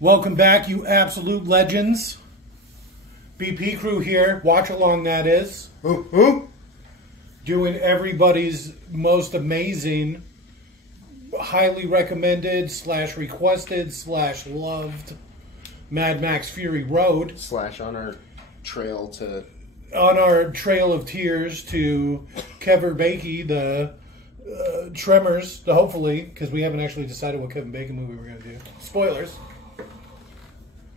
Welcome back, you absolute legends. BP crew here. Watch along, that is. Doing everybody's most amazing, highly recommended / requested / loved Mad Max Fury Road. / on our trail to... On our trail of tears to Kevin Bacon, the Tremors, hopefully, because we haven't actually decided what Kevin Bacon movie we're going to do. Spoilers.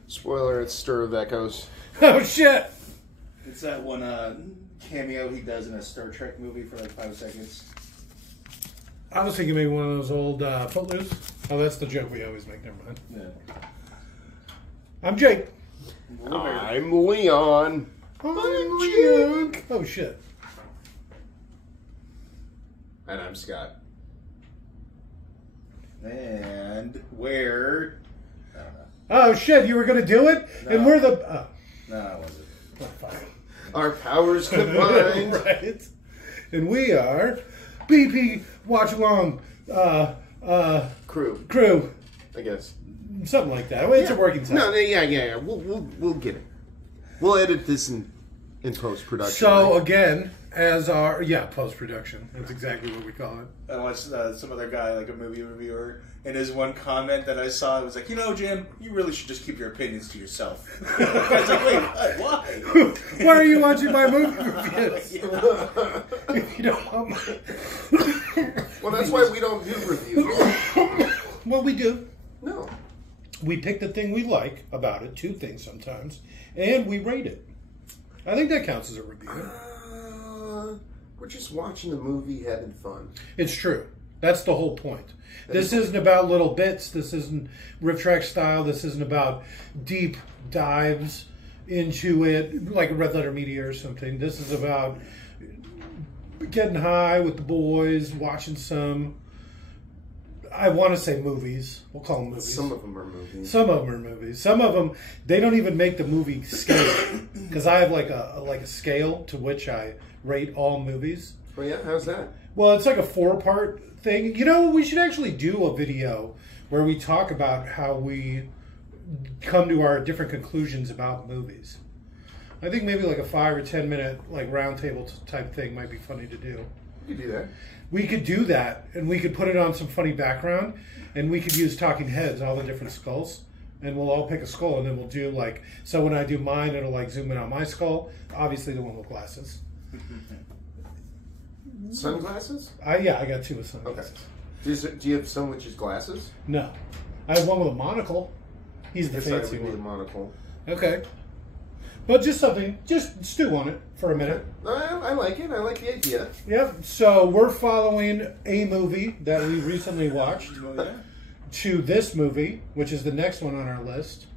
Spoiler, it's Stir of Echoes. Oh, shit! It's that one cameo he does in a Star Trek movie for like 5 seconds. I was thinking maybe one of those old Footloose. Oh, that's the joke we always make. Never mind. Yeah. I'm Jake. I'm Leon. I'm Jake. Oh, shit. And I'm Scott. And we're... Oh, shit, you were going to do it? No. And we're the... Oh. No, I wasn't. Oh, fine. Our powers combined. Right. And we are BP Watch Along Crew, I guess. Something like that. It's a working title. No, yeah. We'll get it. We'll edit this in post-production. So, right? again, as our... Yeah, post-production. That's exactly what we call it. I watched some other guy, like a movie reviewer, and his one comment that I saw, it was like, Jim, you really should just keep your opinions to yourself. I was like, wait, why? Why are you watching my movie reviews? If you don't want my... Well, that's why we don't do reviews. Well, we do. No. We pick the thing we like about it, 2 things sometimes, and we rate it. I think that counts as a review. We're just watching the movie, having fun. It's true. That's the whole point. This isn't about little bits. This isn't riff track style. This isn't about deep dives into it like a Red Letter Media or something. This is about getting high with the boys, watching some... I want to say movies. We'll call them movies. Some of them are movies. Some of them are movies. Some of them, they don't even make the movie scale. Because I have like a scale to which I rate all movies. Oh yeah? How's that? Well, it's like a 4-part thing. We should actually do a video where we talk about how we come to our different conclusions about movies. I think maybe like a 5 or 10 minute like roundtable type thing might be funny to do. You could do that. We could do that, and we could put it on some funny background, and we could use talking heads, all the different skulls, and we'll all pick a skull, and then we'll do like, so when I do mine, it'll like zoom in on my skull, obviously the one with glasses. Sunglasses? Yeah, I got 2 with sunglasses. Okay. Do you have some with just glasses? No. I have one with a monocle. He's the fancy with a one. monocle. Okay. But just something, just stew on it for a minute. I like it. I like the idea. Yep. So we're following a movie that we recently watched to this movie, which is the next one on our list.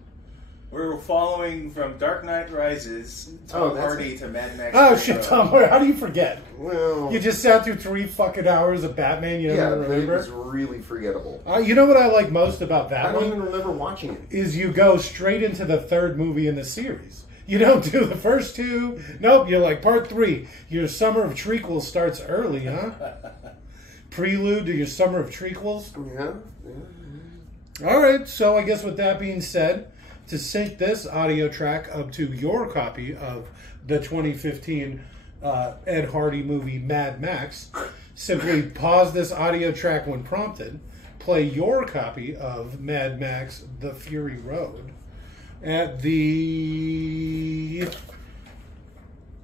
We're following from Dark Knight Rises, Tom Hardy to Mad Max. Oh, shit, Tom. How do you forget? Well... You just sat through 3 fucking hours of Batman, you don't remember? It was really forgettable. You know what I like most about that one? I don't even remember watching it. Is you go straight into the 3rd movie in the series. You don't do the first 2. Nope, you're like part 3. Your summer of trequels starts early, huh? Prelude to your summer of trequels. Yeah. All right, so I guess with that being said, to sync this audio track up to your copy of the 2015 Ed Hardy movie Mad Max, simply pause this audio track when prompted, play your copy of Mad Max The Fury Road at the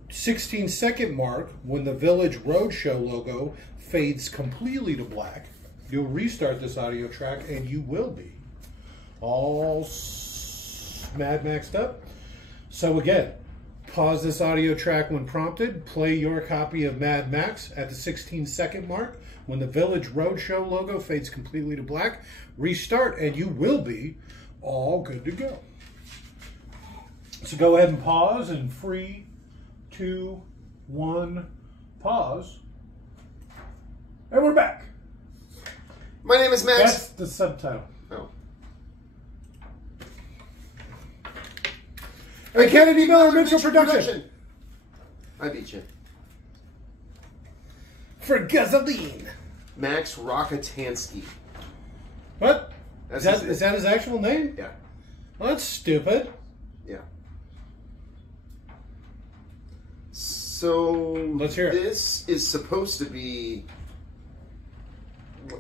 16-second mark, when the Village Roadshow logo fades completely to black. You'll restart this audio track and you will be all Mad Maxed up. So again, pause this audio track when prompted, play your copy of Mad Max at the 16-second mark, when the Village Roadshow logo fades completely to black. Restart and you will be all good to go. So go ahead and pause, and 3, 2, 1, pause. And we're back. My name is Max. That's the subtitle. Oh. A Kennedy Miller Mitchell production. I beat you. For gasoline. Max Rockatansky. What? Is Is that his actual name? Yeah. Well, that's stupid. Yeah. So Let's hear it. This is supposed to be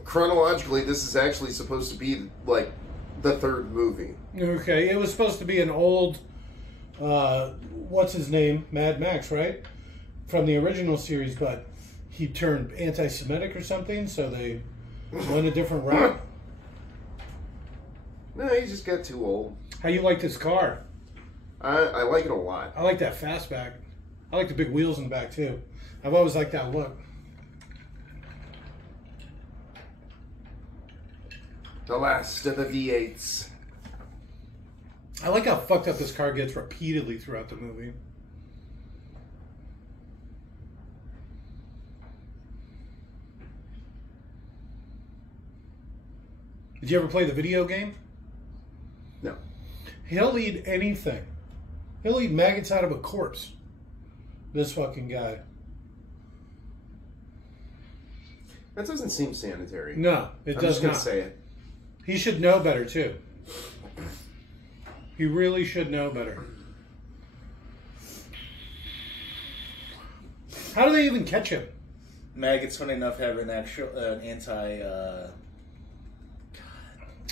chronologically. This is actually supposed to be like the third movie. Okay, it was supposed to be an old, what's his name, Mad Max, right? From the original series, but he turned anti-Semitic or something, so they went a different route. No, he just got too old. How you like this car? I like it a lot. I like that fastback. I like the big wheels in the back too. I've always liked that look. The last of the V8s. I like how fucked up this car gets repeatedly throughout the movie. Did you ever play the video game? No. He'll eat anything. He'll eat maggots out of a corpse. This fucking guy. That doesn't seem sanitary. No, it I'm does just gonna not. say it. He should know better too. He really should know better. How do they even catch him? Maggots, funny enough, have an actual anti.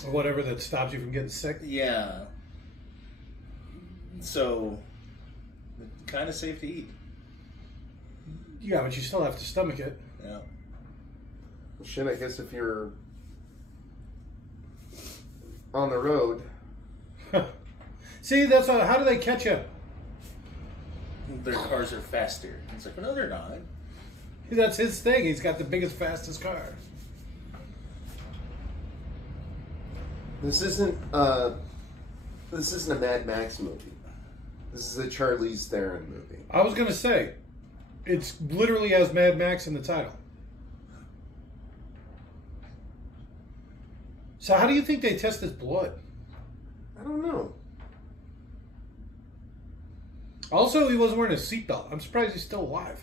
Or whatever that stops you from getting sick. Yeah. So, kind of safe to eat. Yeah, but you still have to stomach it. Yeah. Well, shit, I guess if you're on the road. See, that's how do they catch him? Their cars are faster. It's like, no, they're not. That's his thing. He's got the biggest, fastest car. This isn't a Mad Max movie. This is a Charlize Theron movie. I was going to say, it's literally has Mad Max in the title. So how do you think they test his blood? I don't know. Also, he wasn't wearing a seatbelt. I'm surprised he's still alive.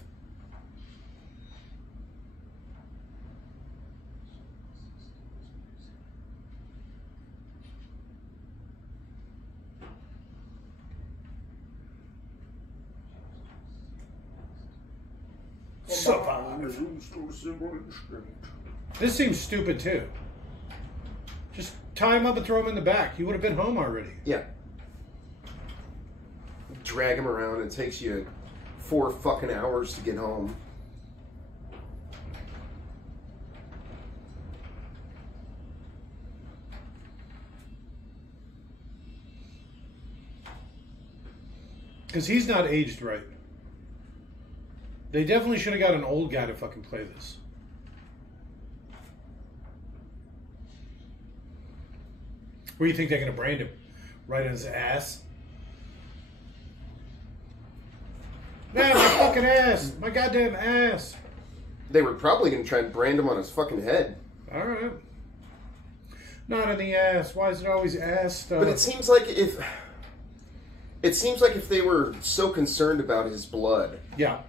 This seems stupid too. Just tie him up and throw him in the back. He would have been home already. Yeah. Drag him around. It takes you 4 fucking hours to get home. Because he's not aged right. They definitely should have got an old guy to fucking play this. Where do you think they're going to brand him? Right in his ass? Man, my fucking ass! My goddamn ass! They were probably going to try and brand him on his fucking head. Alright. Not in the ass. Why is it always ass stuff? But it seems like if they were so concerned about his blood, yeah.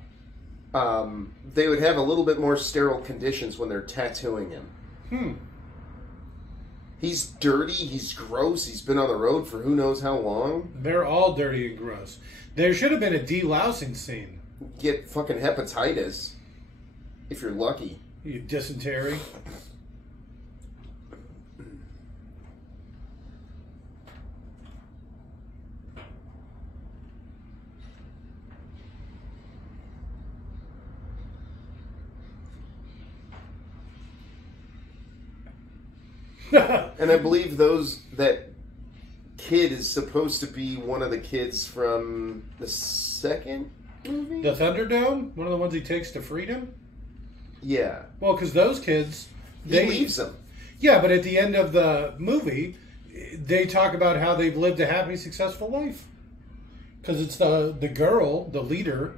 They would have a little bit more sterile conditions when they're tattooing him. He's dirty, he's gross, he's been on the road for who knows how long. They're all dirty and gross. There should have been a delousing scene. Get fucking hepatitis, if you're lucky. You dysentery. And I believe that kid is supposed to be one of the kids from the second movie? The Thunderdome? One of the ones he takes to freedom? Yeah. Well, because those kids... He leaves them. Yeah, but at the end of the movie, they talk about how they've lived a happy, successful life. Because it's the girl, the leader...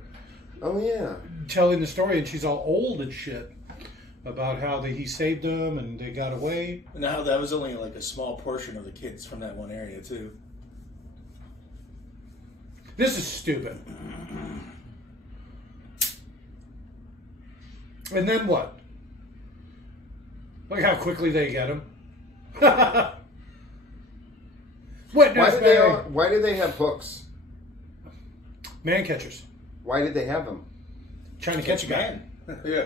Oh, yeah. Telling the story, and she's all old and shit. About how he saved them and they got away. And how that was only like a small portion of the kids from that one area, too. This is stupid. And then what? Look how quickly they get him. Witness me. Why do they have hooks? Man catchers. Why did they have them? Trying to catch a guy. Yeah.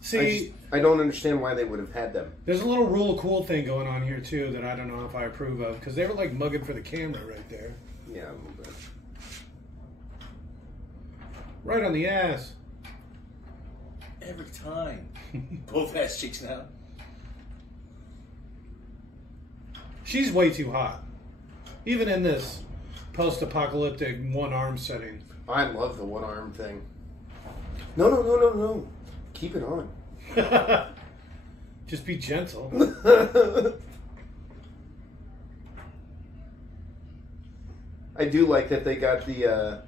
See, I don't understand why they would have had them. there's a little rule of cool thing going on here too that I don't know if I approve of because they were like mugging for the camera right there, Yeah, a little bit. right on the ass. Every time. Both ass cheeks now. She's way too hot, even in this post-apocalyptic one-arm setting. I love the one arm thing. No. Keep it on. Just be gentle. I do like that they got the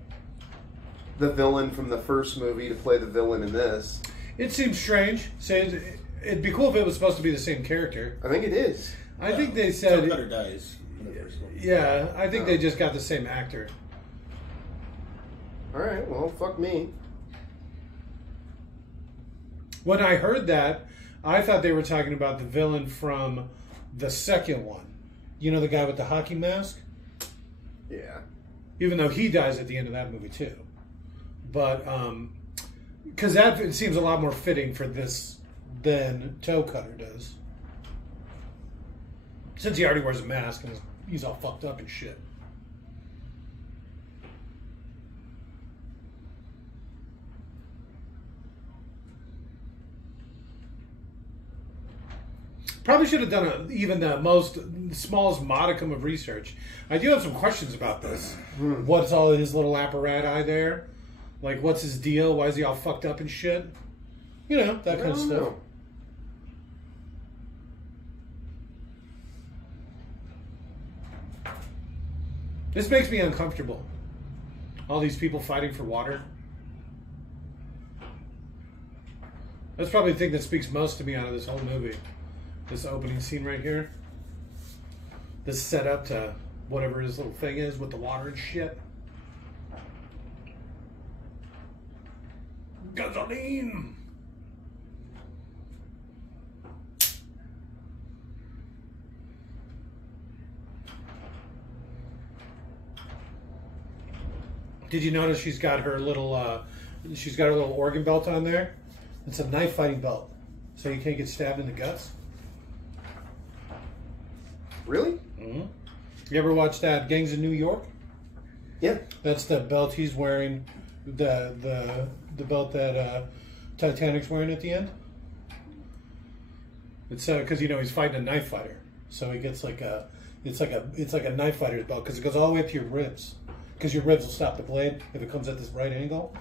villain from the first movie to play the villain in this. It seems strange. Saying it'd be cool if it was supposed to be the same character. I think it is. I think they said. Toe Cutter dies in the first one. Yeah, I think they just got the same actor. All right, well, fuck me. When I heard that, I thought they were talking about the villain from the second one. You know, the guy with the hockey mask? Yeah. Even though he dies at the end of that movie, too. But, because that it seems a lot more fitting for this than Toe Cutter does. Since he already wears a mask and he's all fucked up and shit. Probably should have done even the smallest modicum of research. I do have some questions about this. What's all his little apparati there? Like, what's his deal? Why is he all fucked up and shit? You know, that kind of stuff. Know. This makes me uncomfortable. All these people fighting for water. That's probably the thing that speaks most to me out of this whole movie. This opening scene right here. This setup to whatever his little thing is with the water and shit. Gasoline! Did you notice she's got her little organ belt on there? It's a knife fighting belt, so you can't get stabbed in the guts. Really? Mm-hmm. You ever watch that Gangs of New York? Yeah. That's the belt he's wearing. The belt that Titanic's wearing at the end. It's because he's fighting a knife fighter, so he gets it's like a knife fighter's belt because it goes all the way up to your ribs. Because your ribs will stop the blade if it comes at this right angle.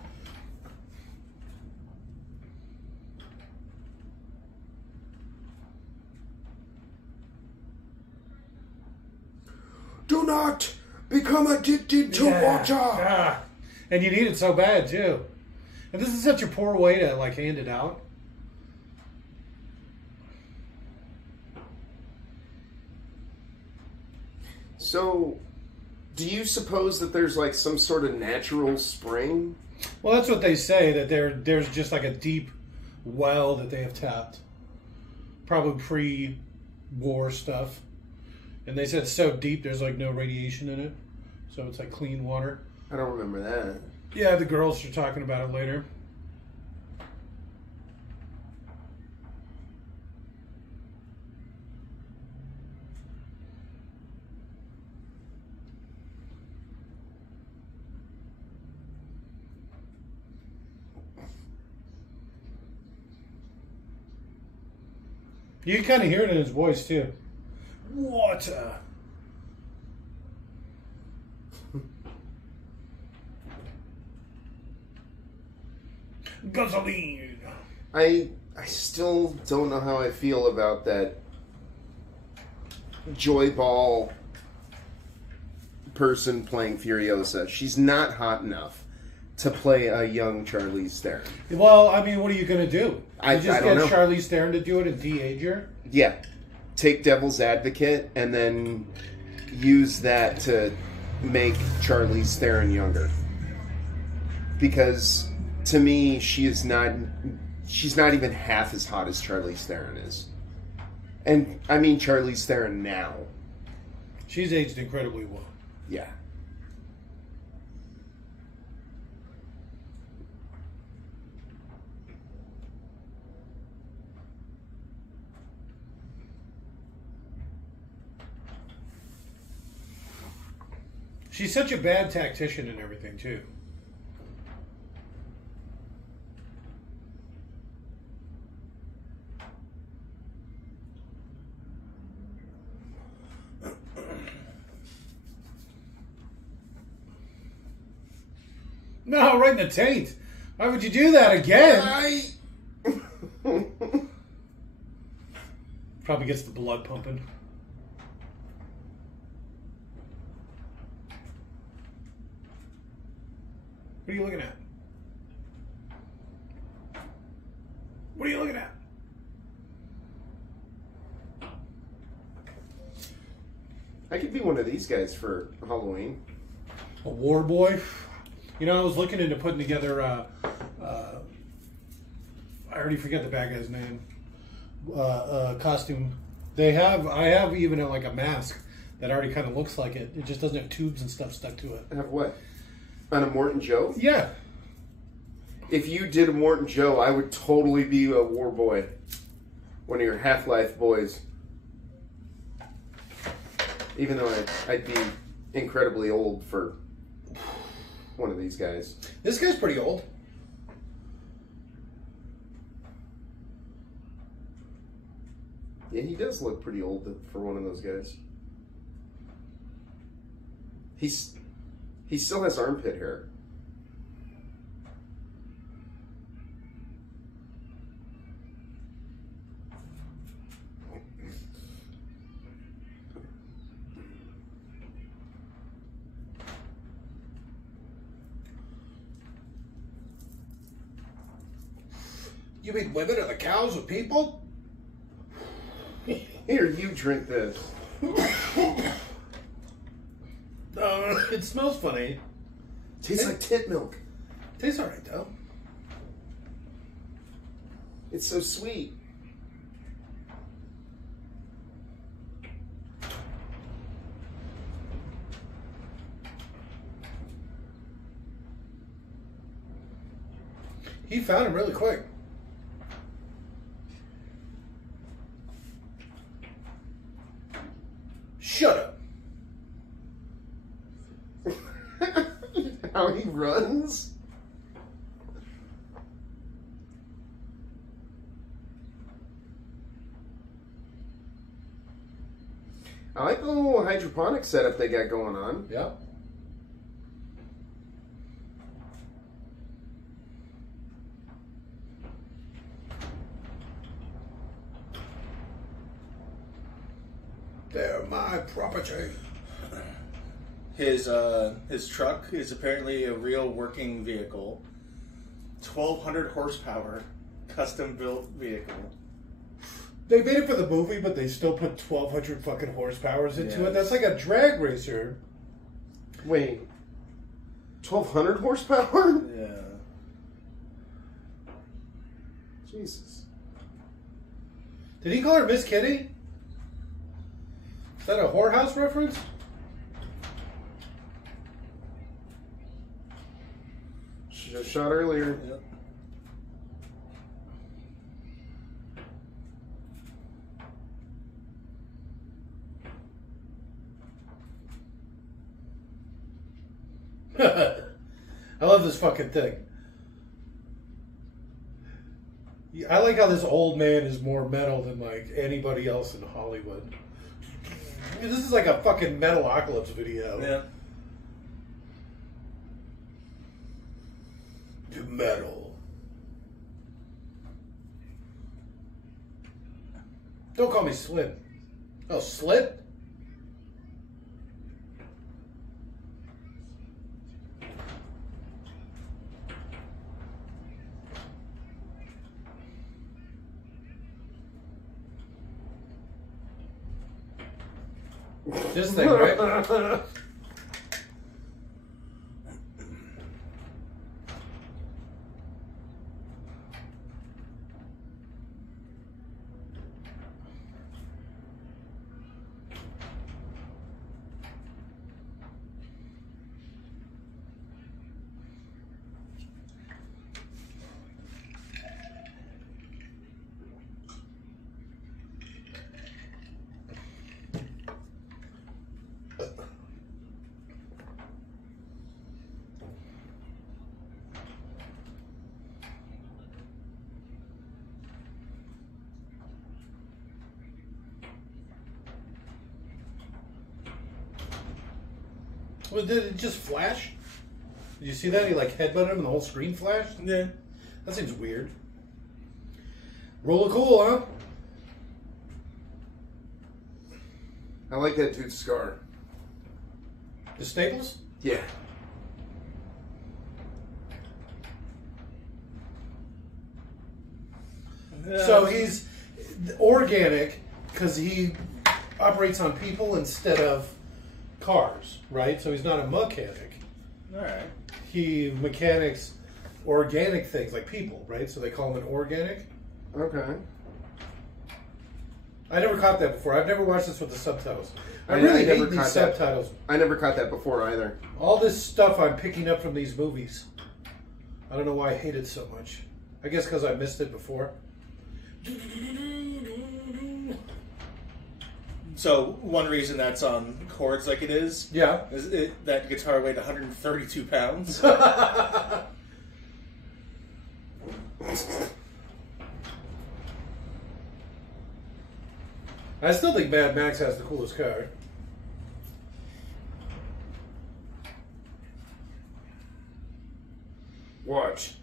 Do not become addicted to water. Ah. And you need it so bad too. And this is such a poor way to hand it out. So, do you suppose that there's some sort of natural spring? Well, that's what they say, that there's just a deep well that they have tapped. Probably pre-war stuff. And they said it's so deep there's no radiation in it. So it's clean water. I don't remember that. Yeah, the girls are talking about it later. You can kind of hear it in his voice too. Water. Gasoline. I still don't know how I feel about that Joy Ball person playing Furiosa. She's not hot enough to play a young Charlize Theron. Well, I mean, what are you going to do? I You just don't get know. Charlize Theron to do it and de-age her? Yeah. Take Devil's Advocate and then use that to make Charlize Theron younger. Because to me, she's not even half as hot as Charlize Theron is. And I mean Charlize Theron now. She's aged incredibly well. Yeah. She's such a bad tactician and everything, too. No, right in the taint. Why would you do that again? Probably gets the blood pumping. What are you looking at? What are you looking at? I could be one of these guys for Halloween. A war boy? You know, I was looking into putting together, I already forget the bad guy's name, costume. I have even like a mask that already kind of looks like it. It just doesn't have tubes and stuff stuck to it. Have what? On a Morton Joe? Yeah. If you did a Morton Joe, I would totally be a war boy. One of your Half-Life boys. Even though I'd be incredibly old for one of these guys. This guy's pretty old. Yeah, he does look pretty old for one of those guys. He still has armpit hair. You mean women are the cows of people? Here, you drink this. It smells funny. Tastes like tit milk. Tastes alright though. It's so sweet. He found him really quick. Shut up. How he runs? I like the little hydroponic setup they got going on. Yep. They're my property. His truck is apparently a real working vehicle. 1,200 horsepower, custom built vehicle. They made it for the movie, but they still put 1,200 fucking horsepowers into it. That's like a drag racer. Wait. 1,200 horsepower? Yeah. Jesus. Did he call her Miss Kitty? Is that a whorehouse reference? She just shot earlier. Yep. I love this fucking thing. I like how this old man is more metal than like anybody else in Hollywood. This is like a fucking Metalocalypse video. Yeah. To metal. Don't call me Slit. Oh, Slit? This thing, right? Well, did it just flash? Did you see that? He like headbutted him and the whole screen flashed? Yeah. That seems weird. Roll cool, huh? I like that dude's scar. The Staples? Yeah. So he's organic because he operates on people instead of cars, right? So he's not a mechanic. All right. He mechanics organic things like people, right? So they call him an organic. Okay. I never caught that before. I've never watched this with the subtitles. I I really never hate these caught that. subtitles. I never caught that before either. All this stuff I'm picking up from these movies. I don't know why I hate it so much. I guess because I missed it before. So one reason that's on chords like it is Yeah. that guitar weighed 132 pounds. I still think Mad Max has the coolest car. Watch.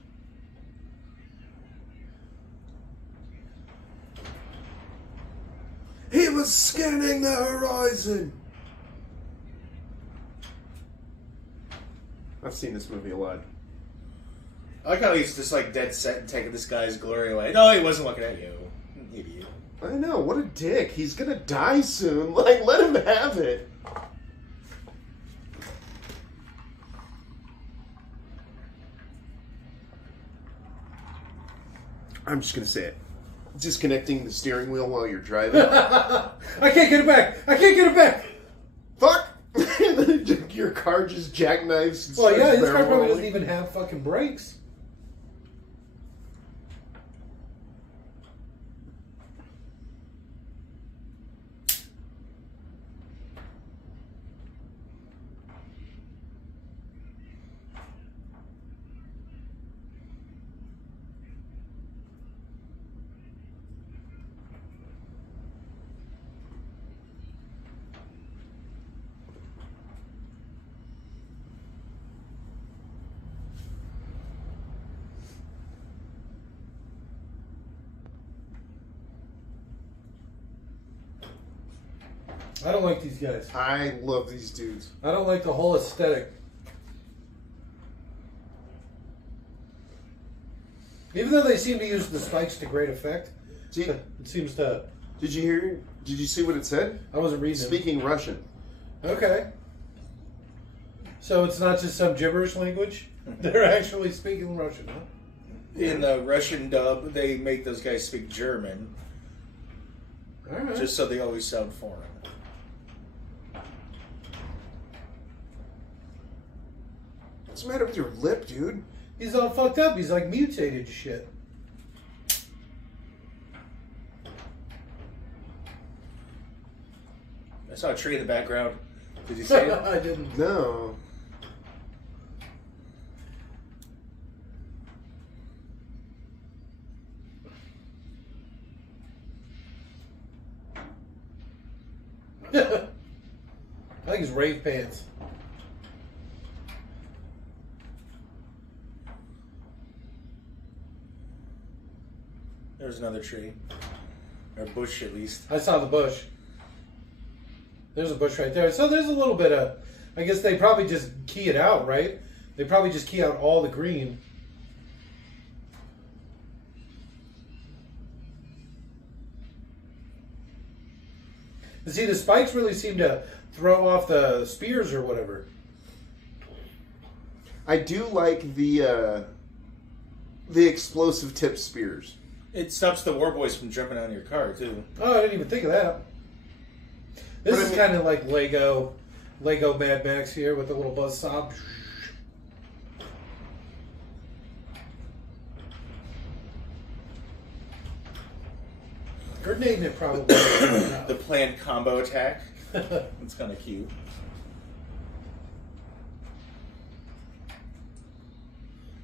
He was scanning the horizon. I've seen this movie a lot. I like how he's just like dead set and taking this guy's glory away. No, he wasn't looking at you, idiot. I know, what a dick. He's gonna die soon. Like, let him have it. I'm just gonna say it. Disconnecting the steering wheel while you're driving. I can't get it back. I can't get it back. Fuck! Your car just jackknifes. And Well, yeah, starts this car probably barreling. doesn't even have fucking brakes. I don't like these guys. I love these dudes. I don't like the whole aesthetic. Even though they seem to use the spikes to great effect, Did, it seems to... did you hear? Did you see what it said? I wasn't reading it. Speaking Russian. Okay. So it's not just some gibberish language? They're actually speaking Russian, huh? In the Russian dub, they make those guys speak German, All right. just so they always sound foreign. What's the matter with your lip, dude? He's all fucked up. He's like mutated shit. I saw a tree in the background. Did you see it? I didn't. No. I think it's rave pants. There's another tree. Or bush, at least. I saw the bush. There's a bush right there. So there's a little bit of... I guess they probably just key it out, right? They probably just key out all the green. And see, the spikes really seem to throw off the spears or whatever. I do like the explosive tip spears. It stops the war boys from jumping on your car, too. Oh, I didn't even think of that. This But I is mean- kind of like Lego Mad Max here with the little buzzsaw. Grenading it probably. The planned combo attack. It's kind of cute.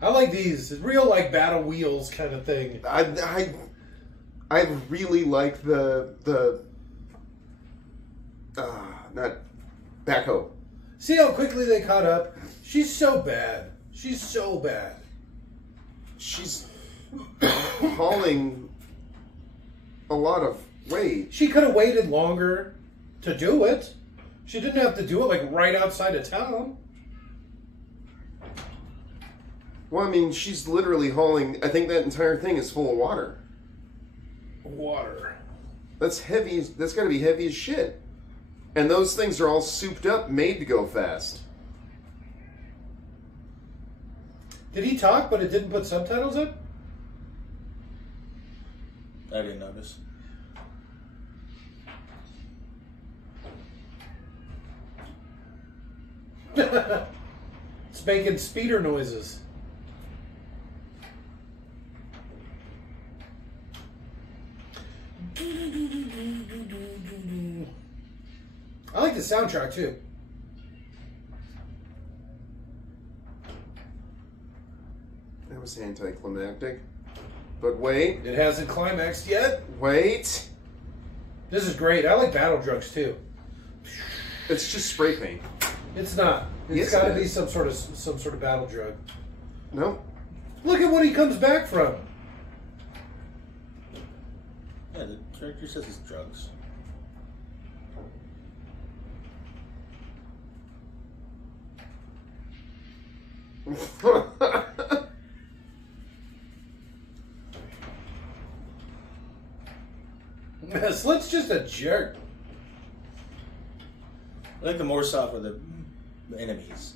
I like these. It's real like battle wheels kind of thing. I really like the not backhoe. See how quickly they caught up? She's so bad. She's so bad. She's hauling a lot of weight. She could have waited longer to do it. She didn't have to do it like right outside of town. Well, I mean, she's literally hauling... I think that entire thing is full of water. Water. That's heavy. That's got to be heavy as shit. And those things are all souped up, made to go fast. Did he talk, but it didn't put subtitles in? I didn't notice. It's making speeder noises. I like the soundtrack too. That was anticlimactic. But wait. It hasn't climaxed yet. Wait. This is great. I like battle drugs too. It's just spray paint. It's not. It's Yes, got to it be is. some sort of battle drug. No. Look at what he comes back from. Yeah, the director says it's drugs. Slit's just a jerk. I think the more soft were the enemies.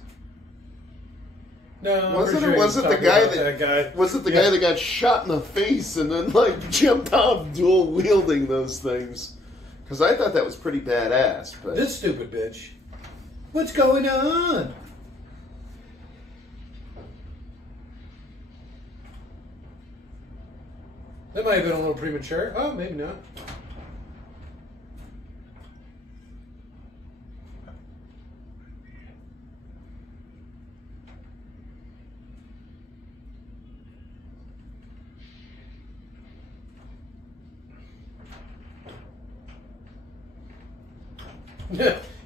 No, I'm Was pretty it? sure Or was he it was the talking guy about that guy? Was it the Yeah. guy that got shot in the face and then like jumped off dual wielding those things? Because I thought that was pretty badass. But This stupid bitch. What's going on? That might have been a little premature. Oh, maybe not.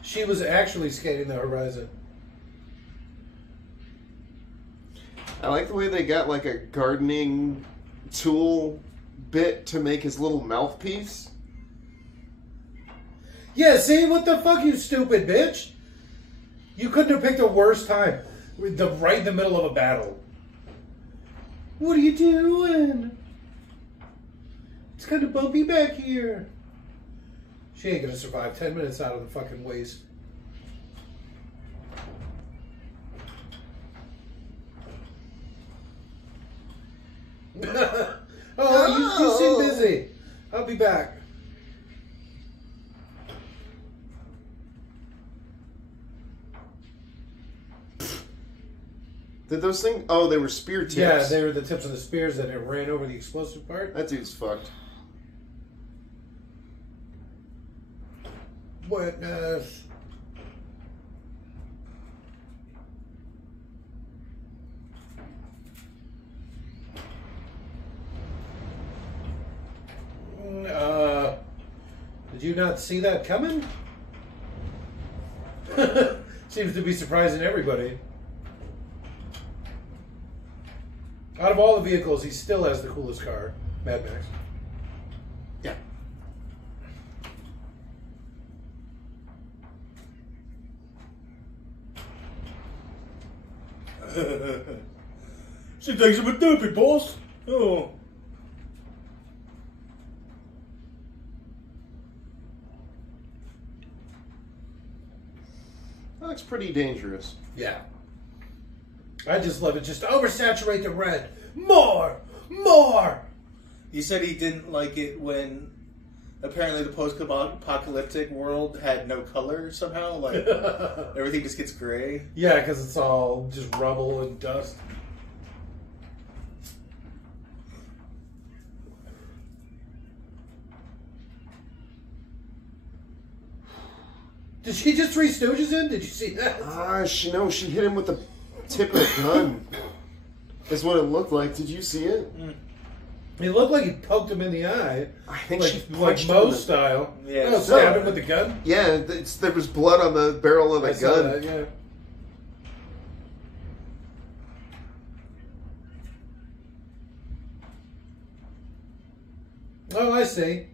She was actually skating the horizon. I like the way they got like a gardening tool bit to make his little mouthpiece. Yeah, see? What the fuck, you stupid bitch? You couldn't have picked a worse time. Right in the middle of a battle. What are you doing? It's kind of bumpy back here. She ain't gonna survive 10 minutes out of the fucking waste. You seem busy. I'll be back. Did those things? Oh, they were spear tips. Yeah, they were the tips of the spears that it ran over the explosive part. That dude's fucked. Witness. Did you not see that coming? Seems to be surprising everybody. Out of all the vehicles, he still has the coolest car, Mad Max. Yeah. She thinks I'm a doofy, boss. Oh. That looks pretty dangerous. Yeah. I just love it. Just oversaturate the red. More! More! He said he didn't like it when apparently the post-apocalyptic world had no color somehow. Like, everything just gets gray. Yeah, because it's all just rubble and dust. Did she just Three Stooges in? Did you see that? She hit him with the tip of the gun. Is what it looked like. Did you see it? It looked like he poked him in the eye. I think like, she like punched Moe him. style. Yeah. Oh, stabbed him with the gun? Yeah, there was blood on the barrel of the I saw gun. that, yeah. Oh, I see.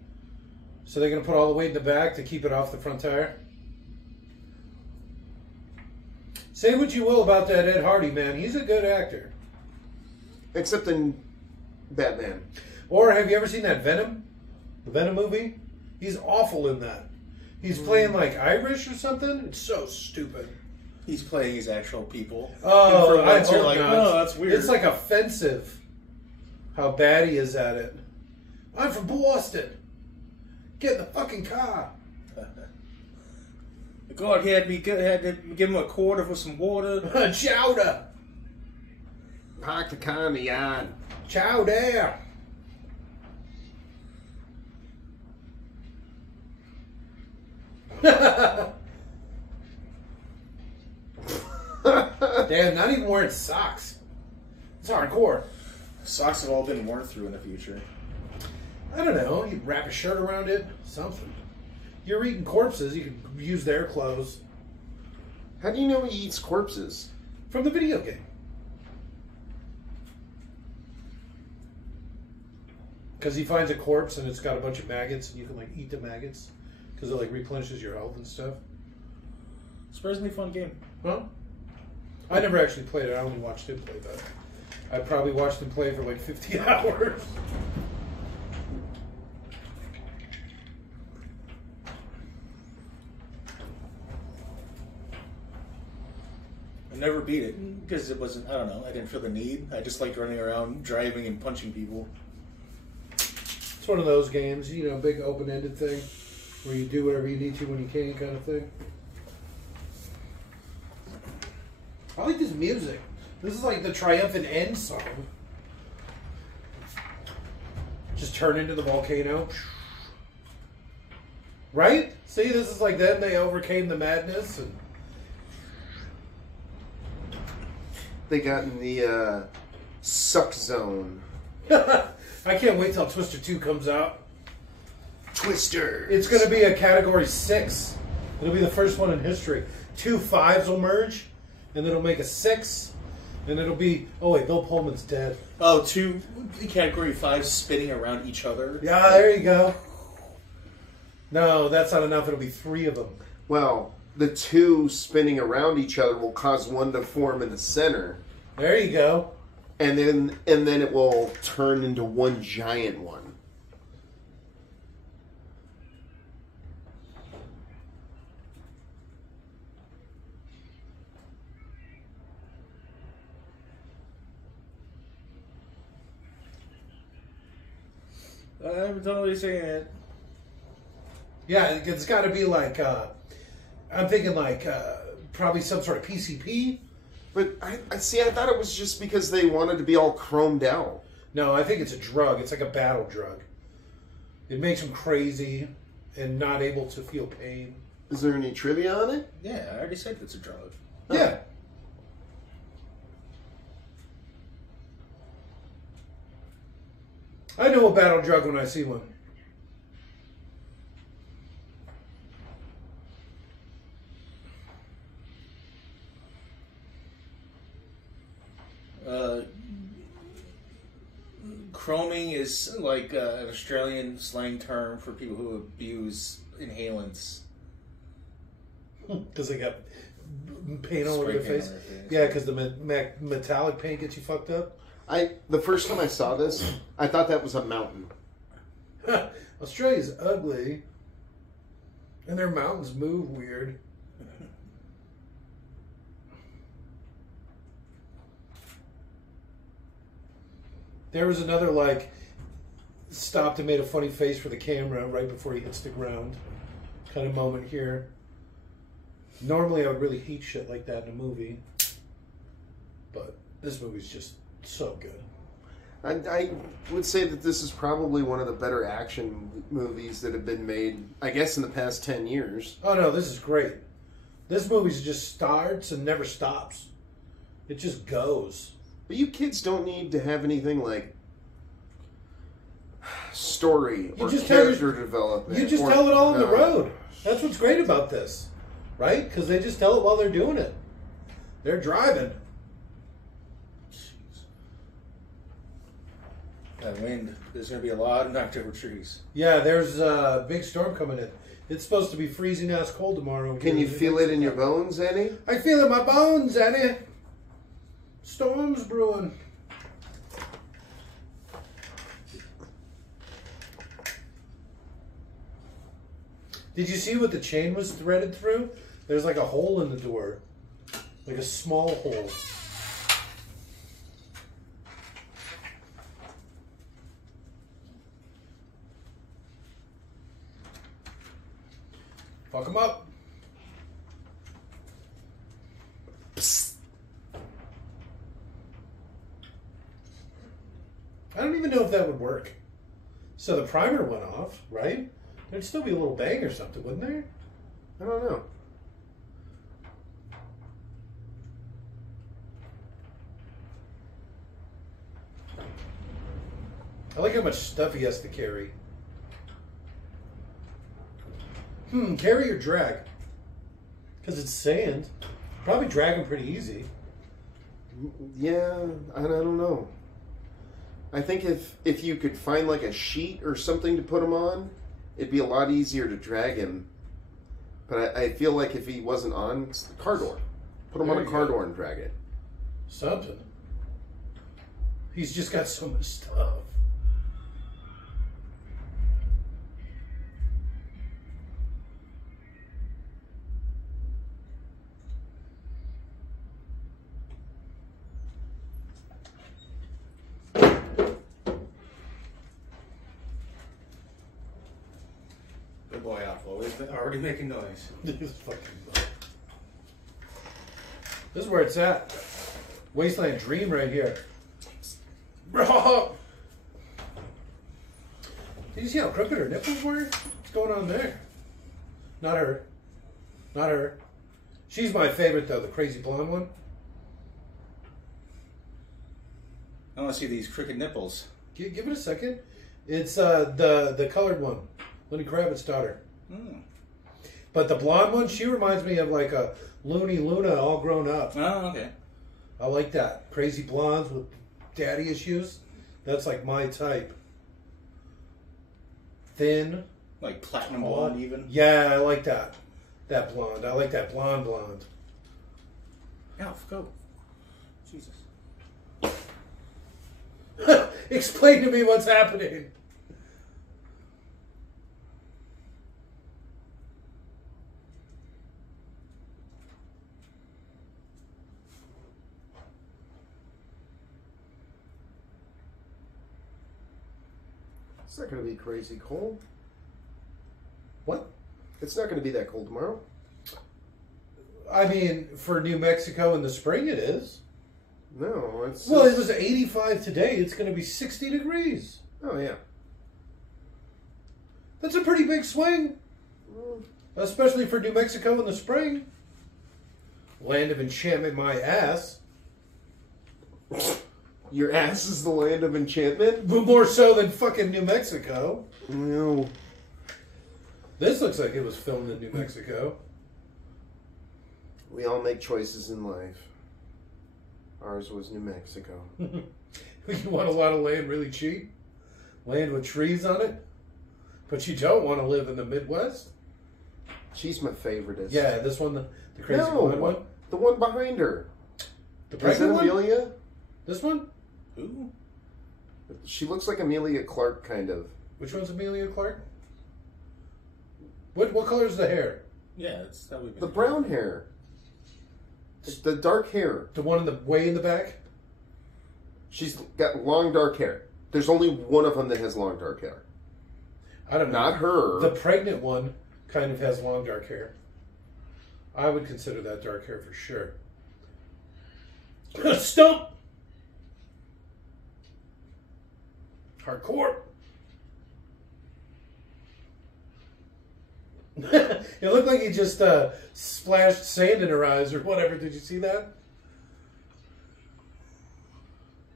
So they're going to put all the weight in the back to keep it off the front tire? Say what you will about that Ed Hardy, man. He's a good actor. Except in Batman. Or have you ever seen that Venom? The Venom movie? He's awful in that. He's playing like Irish or something. It's so stupid. He's playing his actual people. Oh, And for once I you're hope like, not. oh, that's weird. It's like offensive how bad he is at it. I'm from Boston. Get in the fucking car. The guard had to give him a quarter for some water. Chowder. Park the car in the yard. Chowder. Damn, not even wearing socks. It's hardcore. Socks have all been worn through in the future. I don't know. You wrap a shirt around it. Something. You're eating corpses. You can use their clothes. How do you know he eats corpses? From the video game. Because he finds a corpse and it's got a bunch of maggots and you can like eat the maggots. Because it like replenishes your health and stuff. Surprisingly fun game. Huh? I never actually played it. I only watched him play that. I probably watched him play for like 50 hours. I never beat it because it wasn't, I don't know, I didn't feel the need. I just liked running around, driving and punching people. It's one of those games, you know, big open-ended thing where you do whatever you need to when you can kind of thing. I like this music. This is like the triumphant end song. Just turn into the volcano. Right? See, this is like them. They overcame the madness. And They got in the suck zone. I can't wait till Twister 2 comes out. Twister. It's going to be a Category 6. It'll be the first one in history. 2 5s will merge, and it'll make a 6. And it'll be... Oh, wait, Bill Pullman's dead. Oh, 2 Category 5s spinning around each other. Yeah, there you go. No, that's not enough. It'll be 3 of them. Well, the 2 spinning around each other will cause one to form in the center. There you go. And then it will turn into one giant one. I'm totally saying it. Yeah, it's got to be like... I'm thinking like probably some sort of PCP. But I thought it was just because they wanted to be all chromed out. No, I think it's a drug. It's like a battle drug. It makes them crazy and not able to feel pain. Is there any trivia on it? Yeah, I already said it's a drug. Yeah. I know a battle drug when I see one. Chroming is like an Australian slang term for people who abuse inhalants. Because they got paint all over Spray their paint face. on their face. Yeah, because the metallic paint gets you fucked up. The first time I saw this, I thought that was a mountain. Australia's ugly. And their mountains move weird. There was another, like, stopped and made a funny face for the camera right before he hits the ground kind of moment here. Normally I would really hate shit like that in a movie. But this movie's just so good. I would say that this is probably one of the better action movies that have been made, I guess, in the past 10 years. Oh no, this is great. This movie just starts and never stops. It just goes. But you kids don't need to have anything like story You or just character development. You just or, tell it all on the road. That's what's great about this, right? Because they just tell it while they're doing it. They're driving. Jeez. That wind. There's going to be a lot of knocked over trees. Yeah, there's a big storm coming in. It's supposed to be freezing ass cold tomorrow. Can you feel it in your bones, Annie? I feel it in my bones, Annie. Storm's brewing. Did you see what the chain was threaded through? There's like a hole in the door. Like a small hole. Fuck him up. Psst. I don't even know if that would work. So the primer went off, right? There'd still be a little bang or something, wouldn't there? I don't know. I like how much stuff he has to carry. Carry or drag? Because it's sand. Probably drag him pretty easy. Yeah, I don't know. I think if you could find like a sheet or something to put him on, it'd be a lot easier to drag him. But I feel like if he wasn't on, it's the car door. Put him on a car door and drag it. Something. He's just got so much stuff. Good boy, Apple. He's already making noise. This is where it's at. Wasteland Dream right here. Bro! Did you see how crooked her nipples were? What's going on there? Not her. Not her. She's my favorite though, the crazy blonde one. I want to see these crooked nipples. Give it a second. It's the colored one. Lenny Kravitz's daughter. But the blonde one, she reminds me of like a Looney Luna all grown up. Oh, okay. I like that. Crazy blondes with daddy issues. That's like my type. Thin. Like platinum blonde even? Yeah, I like that. That blonde. I like that blonde. Alf, go. Jesus. Explain to me what's happening. It's not going to be crazy cold. What? It's not going to be that cold tomorrow. I mean, for New Mexico in the spring it is. No, it's... Well, it was 85 today. It's going to be 60 degrees. Oh, yeah. That's a pretty big swing. Especially for New Mexico in the spring. Land of enchantment, my ass. Your ass is the land of enchantment? But more so than fucking New Mexico. No. This looks like it was filmed in New Mexico. We all make choices in life. Ours was New Mexico. You want a lot of land really cheap? Land with trees on it? But you don't want to live in the Midwest? She's my favorite. Yeah, this one, the crazy blonde one? The one behind her. The Is pregnant that one? Amelia? This one? Who? She looks like Amelia Clark, kind of. Which one's Amelia Clark? What color is the hair? Yeah, that's that would be The brown hair. The dark hair. The one way in the back? She's got long dark hair. There's only one of them that has long dark hair. I don't know. Not her. The pregnant one kind of has long dark hair. I would consider that dark hair for sure. Stump! Hardcore. It looked like he just splashed sand in her eyes or whatever. Did you see that?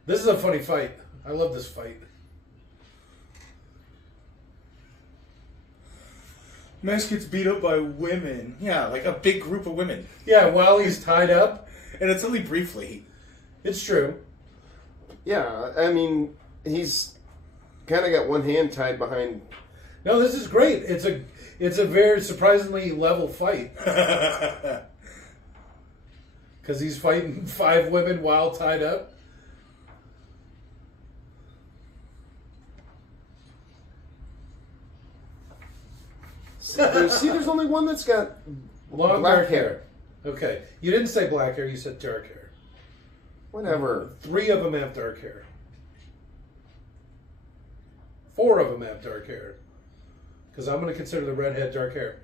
This is a funny fight. I love this fight. Max gets beat up by women. Yeah, like a big group of women. Yeah, while he's tied up. And it's only briefly. It's true. Yeah, I mean, he's kind of got one hand tied behind. No, this is great. It's a very surprisingly level fight. Because he's fighting 5 women while tied up. There's only one that's got Long black dark hair. Okay. You didn't say black hair, you said dark hair. Whatever. 3 of them have dark hair. 4 of them have dark hair. Because I'm going to consider the redhead dark hair.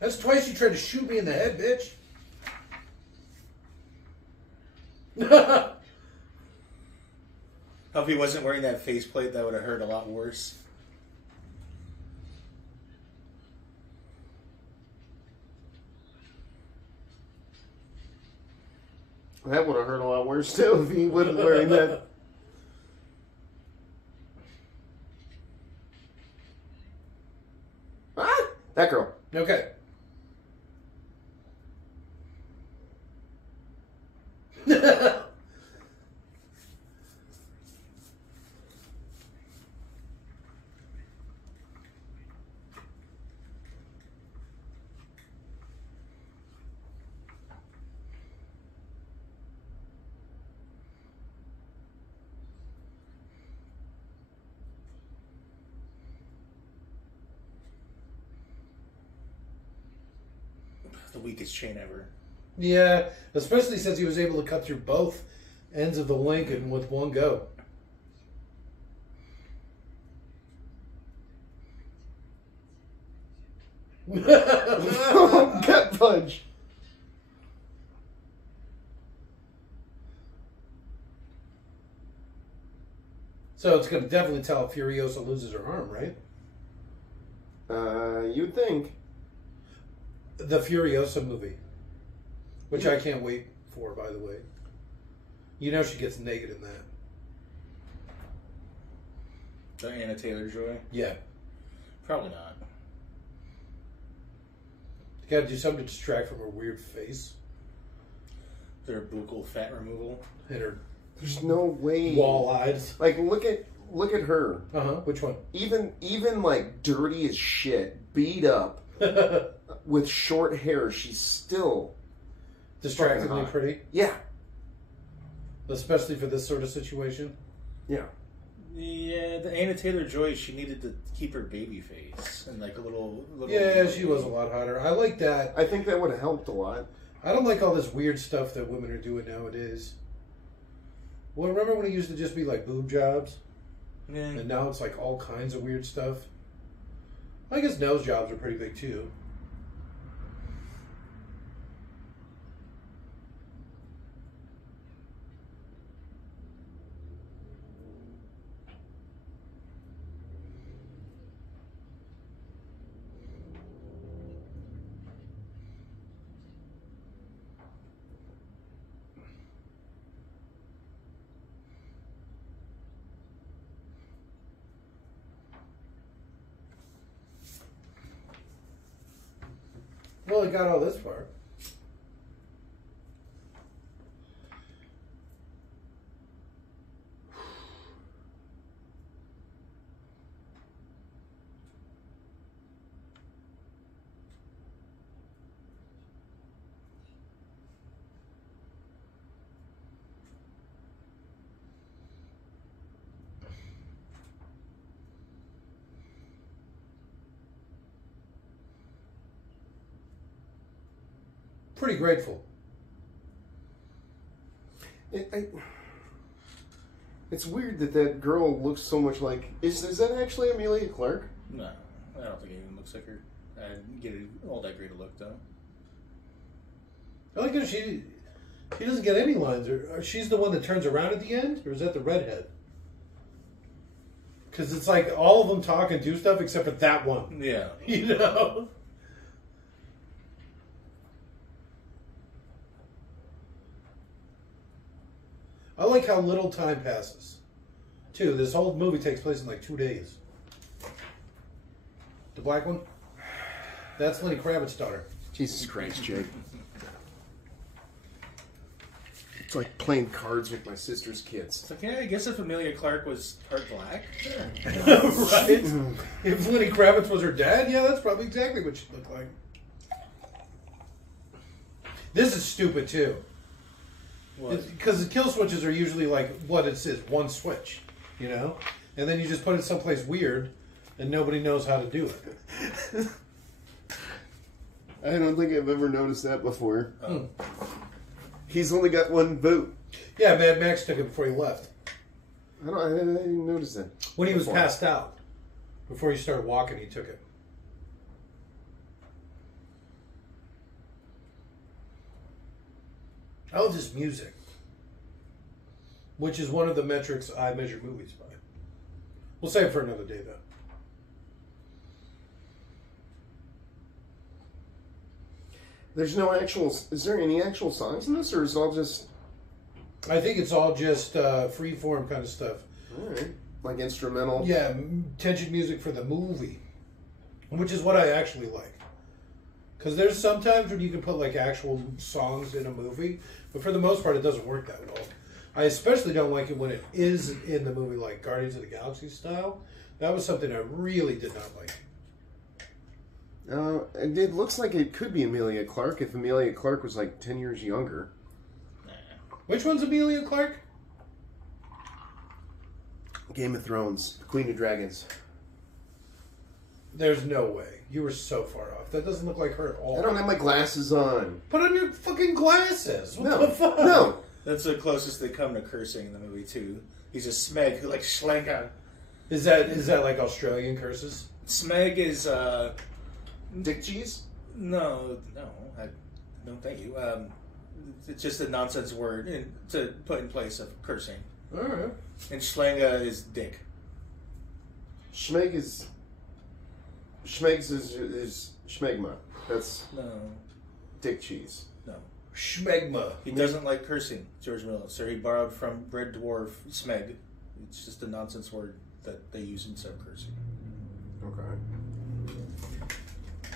That's twice you tried to shoot me in the head, bitch. If he wasn't wearing that faceplate, that would have hurt a lot worse. That would have hurt a lot worse too if he wasn't wearing that. Ah, that girl. Okay. The weakest chain ever. Yeah, especially since he was able to cut through both ends of the Lincoln with one go. Gut punch. So it's going to definitely tell if Furiosa loses her arm, right? You'd think. The Furiosa movie. Which I can't wait for, by the way. You know she gets naked in that. Anna Taylor-Joy? Yeah. Probably not. You gotta do something to distract from her weird face. Their buccal fat removal. And her There's no way. wall eyes. Like look at her. Which one? Even like dirty as shit, beat up, with short hair, she's still Distractingly hot. pretty. Yeah. Especially for this sort of situation. Yeah. Yeah, the Anna Taylor-Joy, she needed to keep her baby face and like a little. Yeah, she was a lot hotter. I like that. I think that would have helped a lot. I don't like all this weird stuff that women are doing nowadays. Well, remember when it used to just be like boob jobs? Yeah. And now it's like all kinds of weird stuff. I guess nose jobs are pretty big too. Well, it got all this far. Pretty grateful. It's weird that girl looks so much like. Is that actually Amelia Clark? No, I don't think it even looks like her. I didn't get it all that great a look though. I like how she doesn't get any lines. Or she's the one that turns around at the end, or is that the redhead? Because it's like all of them talk and do stuff except for that one. Yeah. You know? I like how little time passes. too. This whole movie takes place in like 2 days. The black one? That's Lenny Kravitz's daughter. Jesus Christ, Jake. It's like playing cards with my sister's kids. It's like, yeah, I guess if Amelia Clark was part black, sure. Right? If Lenny Kravitz was her dad, yeah, that's probably exactly what she'd look like. This is stupid too. Because the kill switches are usually like what it is, one switch, you know? And then you just put it someplace weird and nobody knows how to do it. I don't think I've ever noticed that before. He's only got one boot. Yeah, Mad Max took it before he left. I didn't notice that. When he was passed out. Before he started walking, he took it. Oh, just music. Which is one of the metrics I measure movies by. We'll save it for another day, though. There's no actual... Is there any actual songs in this, or is it all just... I think it's all just free-form kind of stuff. Alright. Like instrumental? Yeah, tension music for the movie. Which is what I actually like. Because there's sometimes when you can put like actual songs in a movie, but for the most part it doesn't work that well. I especially don't like it when it is in the movie like Guardians of the Galaxy style. That was something I really did not like. It looks like it could be Amelia Clark if Amelia Clark was like 10 years younger. Which one's Amelia Clark? Game of Thrones, Queen of Dragons. There's no way. You were so far off. That doesn't look like her at all. I don't have my glasses on. Put on your fucking glasses. What the fuck? No. That's the closest they come to cursing in the movie too. He's a smeg who like schlenka. Is that like Australian curses? Smeg is Dick cheese? no, thank you. It's just a nonsense word to put in place of cursing. All right. And schlenga is dick. Schmegs is schmegma. That's No, dick cheese. no. Schmegma. He doesn't like cursing, George Miller. So he borrowed from Red Dwarf smeg. It's just a nonsense word that they use instead of cursing. Okay.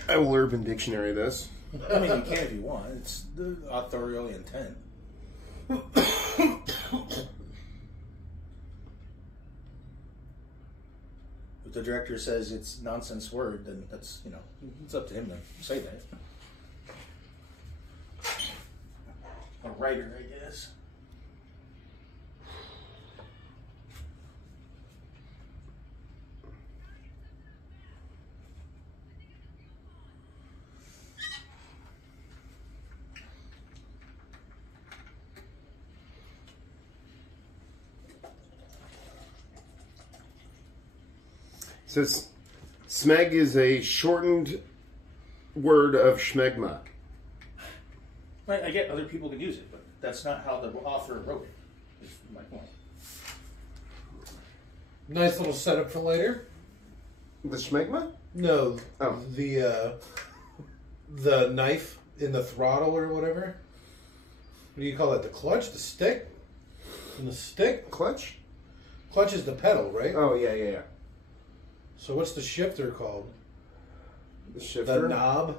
I will Urban Dictionary this. I mean, you can if you want. It's the authorial intent. If the director says it's nonsense word, then that's, it's up to him to say that. A writer, I guess. Says smeg is a shortened word of schmegma. Right, I get other people can use it, but that's not how the author wrote it. Is my point. Nice little setup for later. The schmegma? No. Oh. The knife in the throttle or whatever. What do you call it? The clutch? The stick? And the stick? Clutch? Clutch is the pedal, right? Oh, yeah. So what's the shifter called? The shifter? The knob?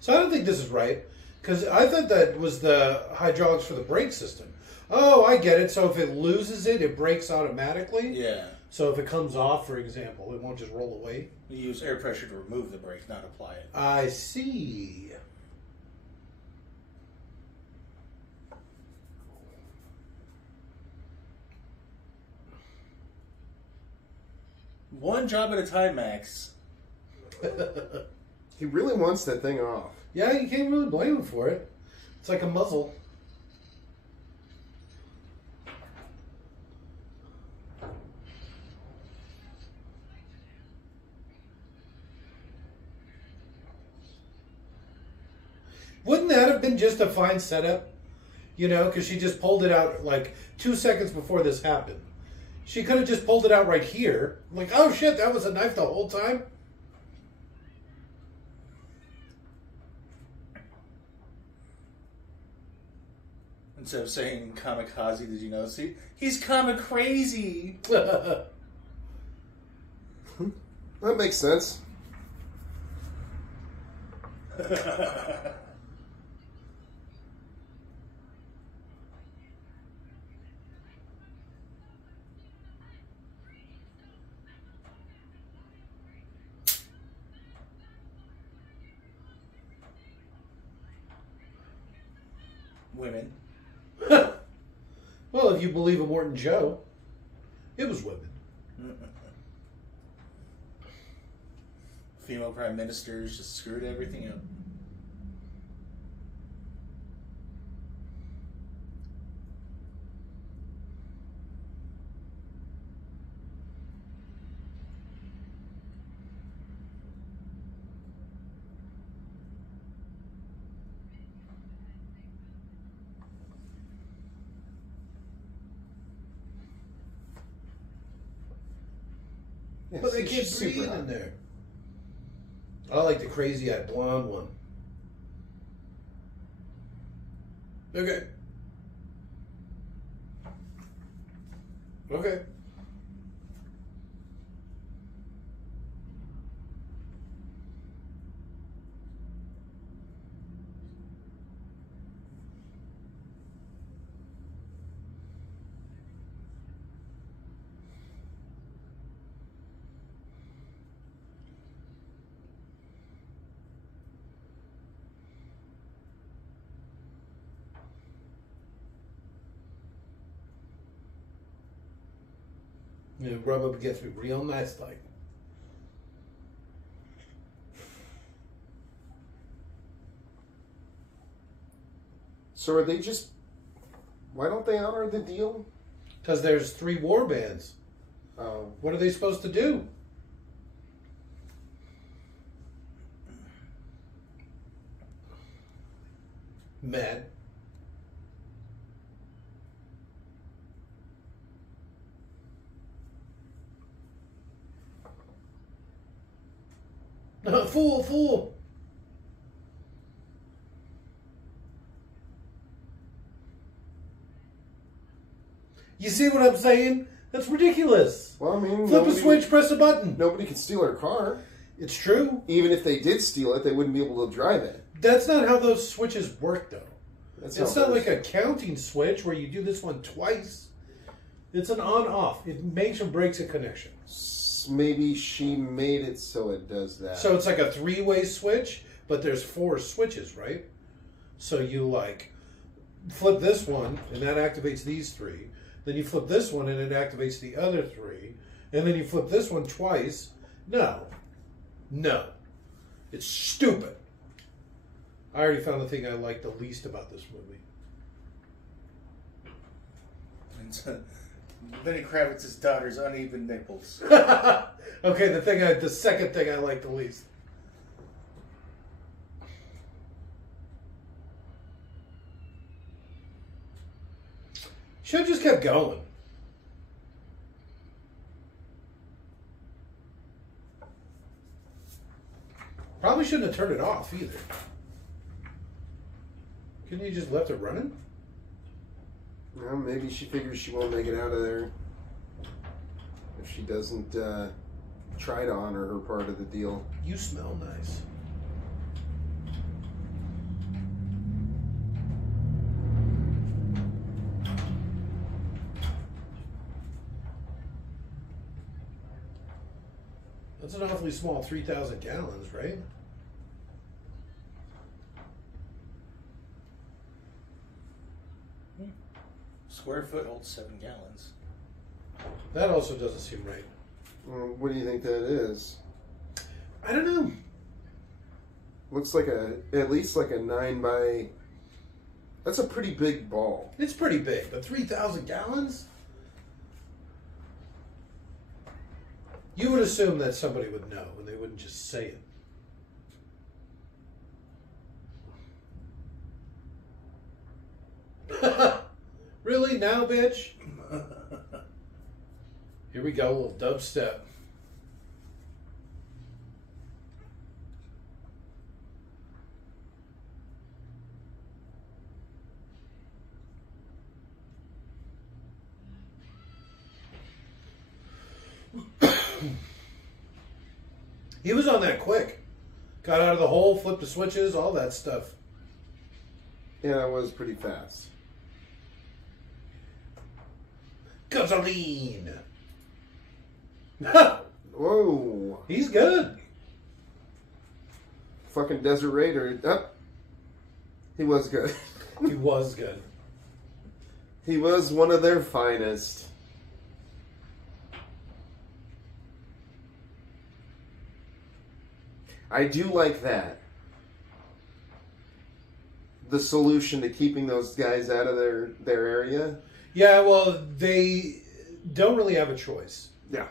So I don't think this is right. Because I thought that was the hydraulics for the brake system. Oh, I get it. So if it loses it, it brakes automatically? Yeah. So if it comes off, for example, it won't just roll away? You use air pressure to remove the brake, not apply it. I see. One job at a time, Max. He really wants that thing off. Yeah, you can't really blame him for it. It's like a muzzle. Wouldn't that have been just a fine setup? You know, because she just pulled it out like 2 seconds before this happened. She could have just pulled it out right here. Like, oh shit, that was a knife the whole time? Instead of saying kamikaze, did you notice? He's comic crazy. That makes sense. Women. Well, if you believe in Morton Joe, it was women. Female prime ministers just screwed everything up. Yeah, But they she's can't breathe in there. I like the crazy-eyed blonde one. Okay. Okay. You know, rub up against me real nice like. So are they just... Why don't they honor the deal? Because there's 3 war bands. Oh. What are they supposed to do? Mad. Fool, fool. You see what I'm saying? That's ridiculous. Well, I mean... Flip a switch, press a button. Nobody can steal her car. It's true. Even if they did steal it, they wouldn't be able to drive it. That's not how those switches work, though. That's It's how not it like is. a counting switch where you do this one twice. It's an on-off. It makes or breaks a connection. Maybe she made it so it does that. So it's like a 3-way switch, but there's 4 switches, right? So you like flip this one, and that activates these 3. Then you flip this one, and it activates the other 3. And then you flip this one twice. No. No. It's stupid. I already found the thing I like the least about this movie. And Lenny Kravitz's daughter's uneven nipples. Okay, the second thing I like the least. Should have just kept going. Probably shouldn't have turned it off either. Couldn't you just left it running? Well, maybe she figures she won't make it out of there if she doesn't try to honor her part of the deal. You smell nice. That's an awfully small 3,000 gallons, right? Square foot holds 7 gallons. That also doesn't seem right. What do you think that is? I don't know. Looks like at least like a 9 by... That's a pretty big ball. It's pretty big, but 3,000 gallons? You would assume that somebody would know, and they wouldn't just say it. Really? Now, bitch? Here we go, a little dubstep. He was on that quick. Got out of the hole, flipped the switches, all that stuff. Yeah, it was pretty fast. Gasoline. Whoa. He's good. Fucking Desert Raider. Oh. He was good. He was good. He was one of their finest. I do like that. The solution to keeping those guys out of their area. Yeah, well, they don't really have a choice. Yeah.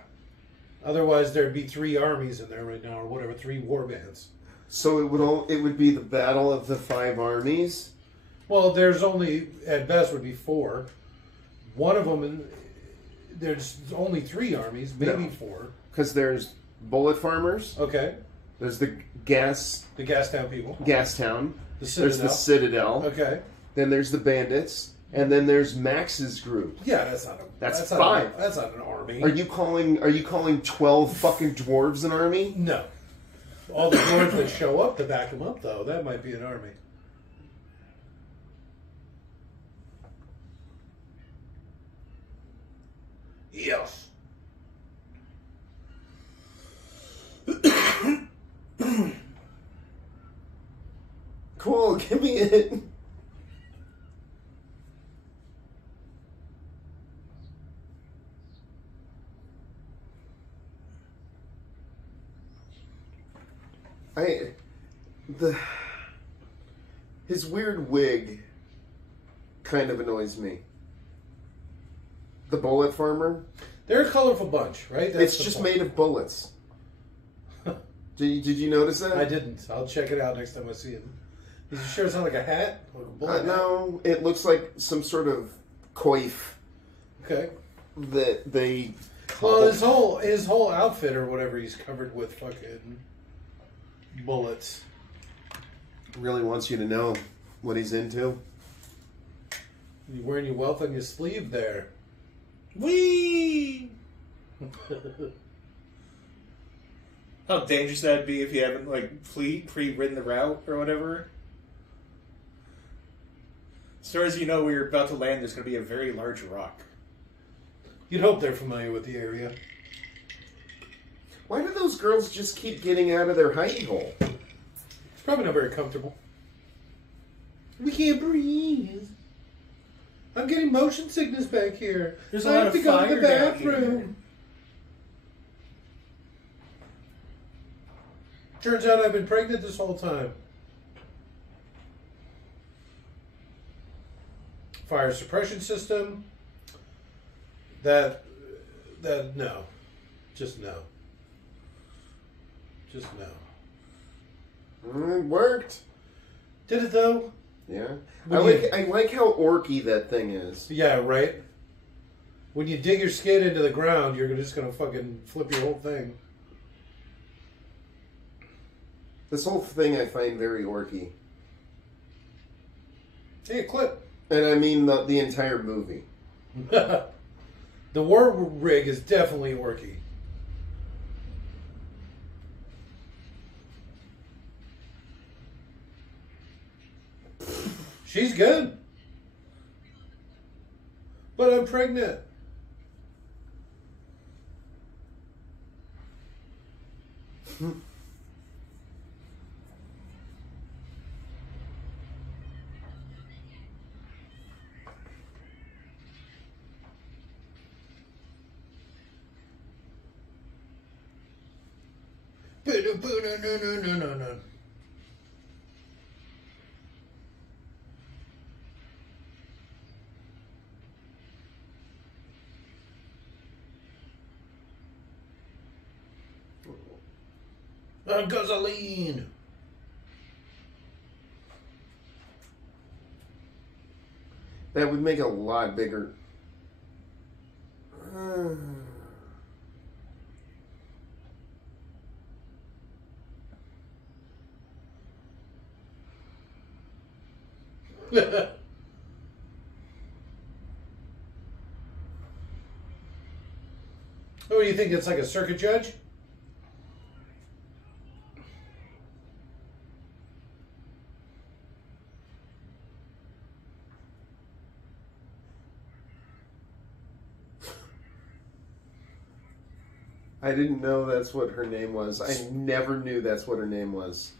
Otherwise, there'd be 3 armies in there right now, or whatever, 3 war bands. So it would be the battle of the 5 armies. Well, there's only, at best, would be 4. One of them, there's only 3 armies, maybe No. 4. Because there's bullet farmers. Okay. There's the gas Gastown people. town. The Citadel. There's the Citadel. Okay. Then there's the bandits. And then there's Max's group. Yeah, that's not a. That's not 5. That's not an army. Are you calling 12 fucking dwarves an army? No. All the dwarves that show up to back him up, though, that might be an army. Yes. Cool, give me it. His weird wig kind of annoys me. The bullet farmer. They're a colorful bunch, right? That's It's the just point. made of bullets. Did you notice that? I didn't. I'll check it out next time I see him. Is you sure it's not like a hat? Like a bullet hat? No, it looks like some sort of coif Okay. that they. Well, his whole outfit or whatever, he's covered with fucking bullets. Really wants you to know what he's into. You wearing your wealth on your sleeve there. Whee! How dangerous that'd be if you haven't pre-ridden the route or whatever. As far as you know, where you're about to land, there's going to be a very large rock. You'd hope they're familiar with the area. Why do those girls just keep getting out of their hidey hole? It's probably not very comfortable. We can't breathe. I'm getting motion sickness back here. There's I a lot have of to go to fire the down bathroom. Turns out I've been pregnant this whole time. Fire suppression system. That no. Just no. Just no. It worked. Did it though? Yeah. When I like how orky that thing is. Yeah, right? When you dig your skid into the ground, you're just going to fucking flip your whole thing. This whole thing I find very orky. Hey, a clip. And I mean the entire movie. The war rig is definitely orky. She's good. But I'm pregnant. No. Gasoline. That would make a lot bigger. Oh, you think it's like a circuit judge? I didn't know that's what her name was. I never knew that's what her name was.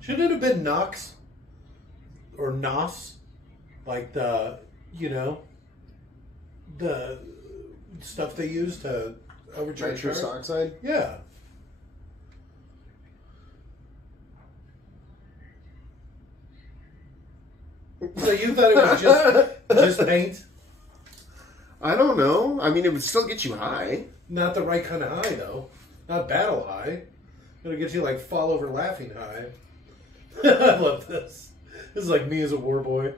Shouldn't it have been Nox? Or Nos? Like the, you know, the stuff they use to overcharge Nitrous cars? oxide? Yeah. So you thought it was just paint? I don't know. I mean, it would still get you high. Not the right kind of high, though. Not battle high. It'll get you, like, fall over laughing high. I love this. This is like me as a war boy.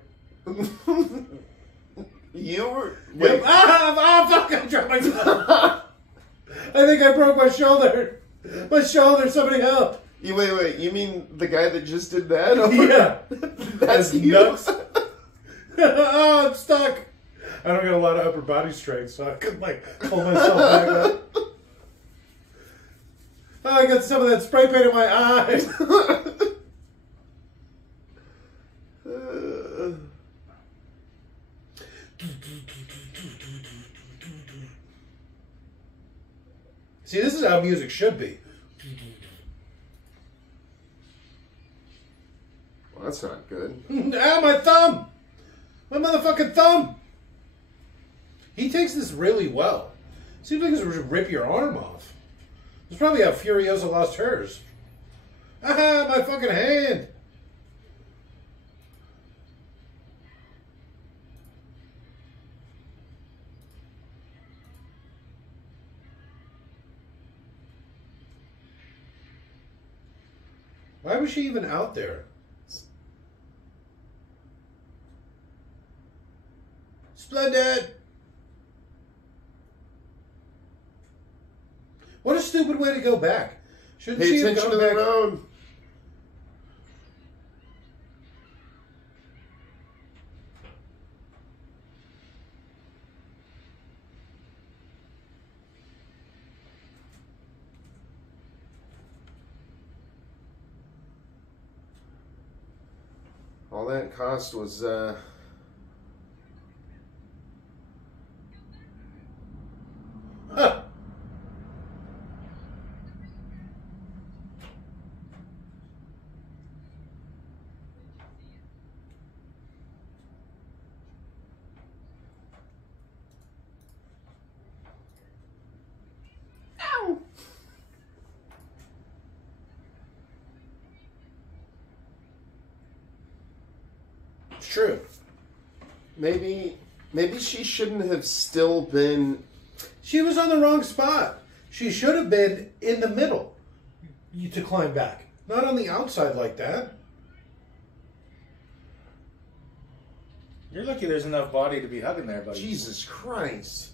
You were... Wait. Fuck! I dropped myself. I think I broke my shoulder. My shoulder, somebody help. Wait. You mean the guy that just did that? Yeah. That's you. Nuts. Oh, I'm stuck. I don't got a lot of upper body strength, so I could, like, pull myself back up. Oh, I got some of that spray paint in my eye. See, this is how music should be. Well, that's not good. Ow, my thumb! My motherfucking thumb! He takes this really well. Seems like he's going to rip your arm off. That's probably how Furiosa lost hers. Ah, my fucking hand! Why was she even out there? Splendid! What a stupid way to go back. Shouldn't Pay she have attention gone to the back? road. All that cost was, Huh. Ow! It's true. Maybe she shouldn't have still been. She was on the wrong spot. She should have been in the middle to climb back. Not on the outside like that. You're lucky there's enough body to be hugging there, buddy. Jesus Christ.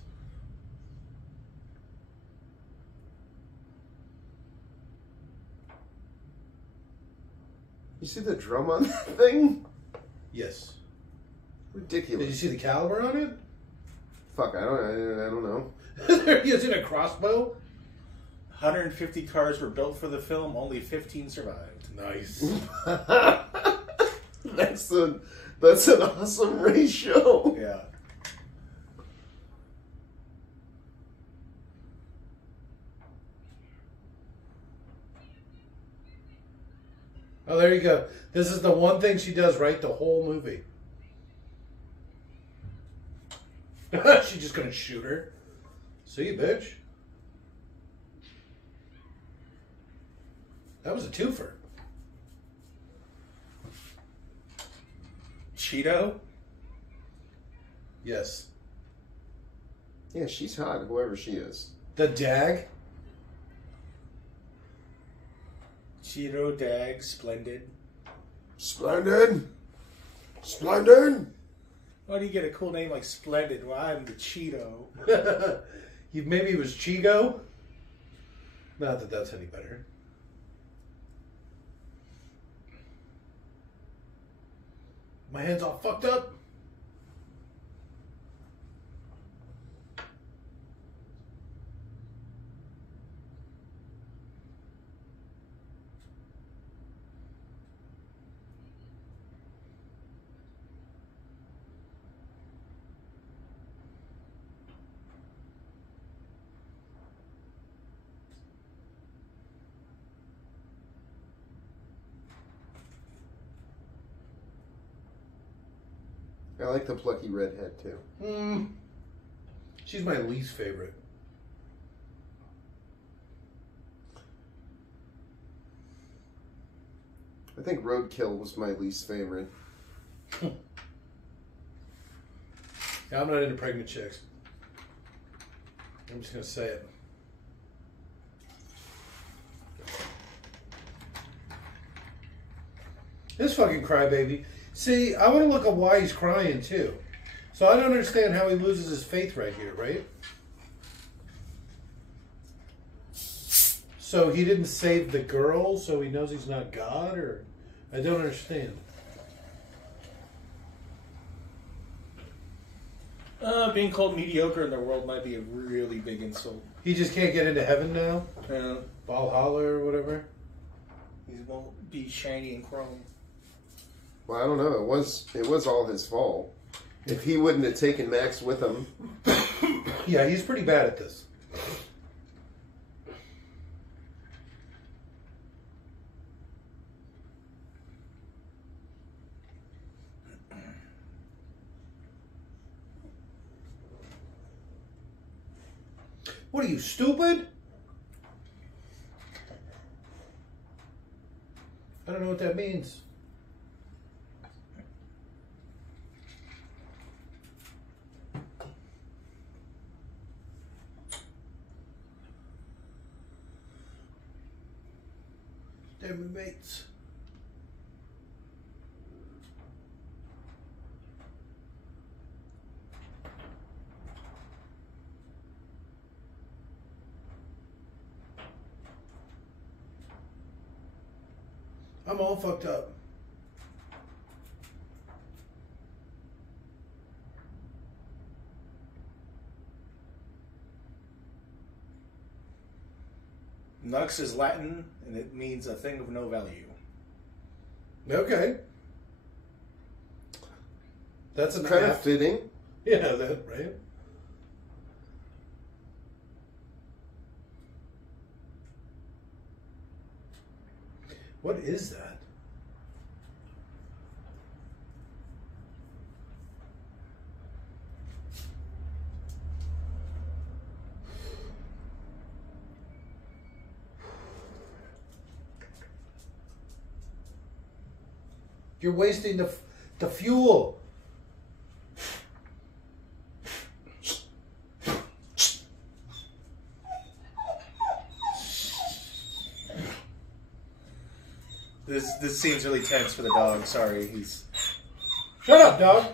You see the drum on that thing? Yes. Ridiculous. Did you see the caliber on it? Fuck, I don't know. They're using a crossbow? 150 cars were built for the film, only 15 survived. Nice. That's an awesome ratio. Yeah. Oh, there you go. This is the one thing she does right the whole movie. She's just gonna shoot her. See you, bitch. That was a twofer. Cheeto? Yes. Yeah, she's hot, whoever she is. The dag. Cheeto, Dag, Splendid. Splendid! Splendid! Why do you get a cool name like Splendid? Well, I'm the Cheeto. Maybe it was Chigo? Not that that's any better. My hand's all fucked up. I like the plucky redhead too. She's my least favorite. I think Roadkill was my least favorite. Yeah, I'm not into pregnant chicks. I'm just gonna say it. This fucking crybaby. See, I want to look at why he's crying too. So I don't understand how he loses his faith right here, right? So he didn't save the girl, so he knows he's not God, or I don't understand. Being called mediocre in the world might be a really big insult. He just can't get into heaven now? Yeah. Valhalla or whatever? He won't be shiny and chrome. Well, I don't know. It was all his fault. If he wouldn't have taken Max with him. Yeah, he's pretty bad at this. What are you, stupid? I don't know what that means. They're my mates. I'm all fucked up. Nux is Latin, and it means a thing of no value. Okay. That's an Kind of apt- fitting. Yeah, that right. What is that? You're wasting the fuel. This seems really tense for the dog. Sorry, he's... Shut up, dog.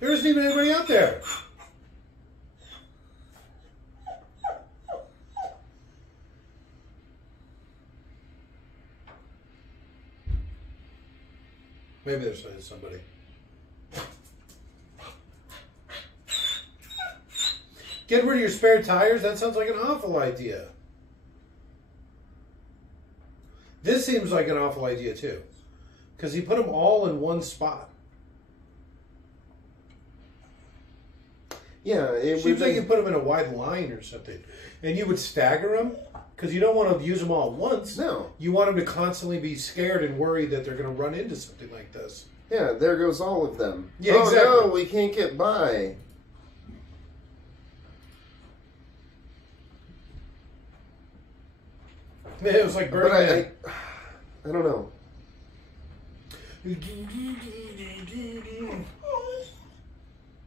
There isn't even anybody out there. Maybe there's somebody. Get rid of your spare tires? That sounds like an awful idea. This seems like an awful idea too. Because he put them all in one spot. Yeah, it Seems would like you put them in a wide line or something. And you would stagger them. Because you don't want to use them all at once. No. You want them to constantly be scared and worried that they're going to run into something like this. Yeah, there goes all of them. Yeah, oh exactly. no, we can't get by. Man, it was like But Birdman. I don't know.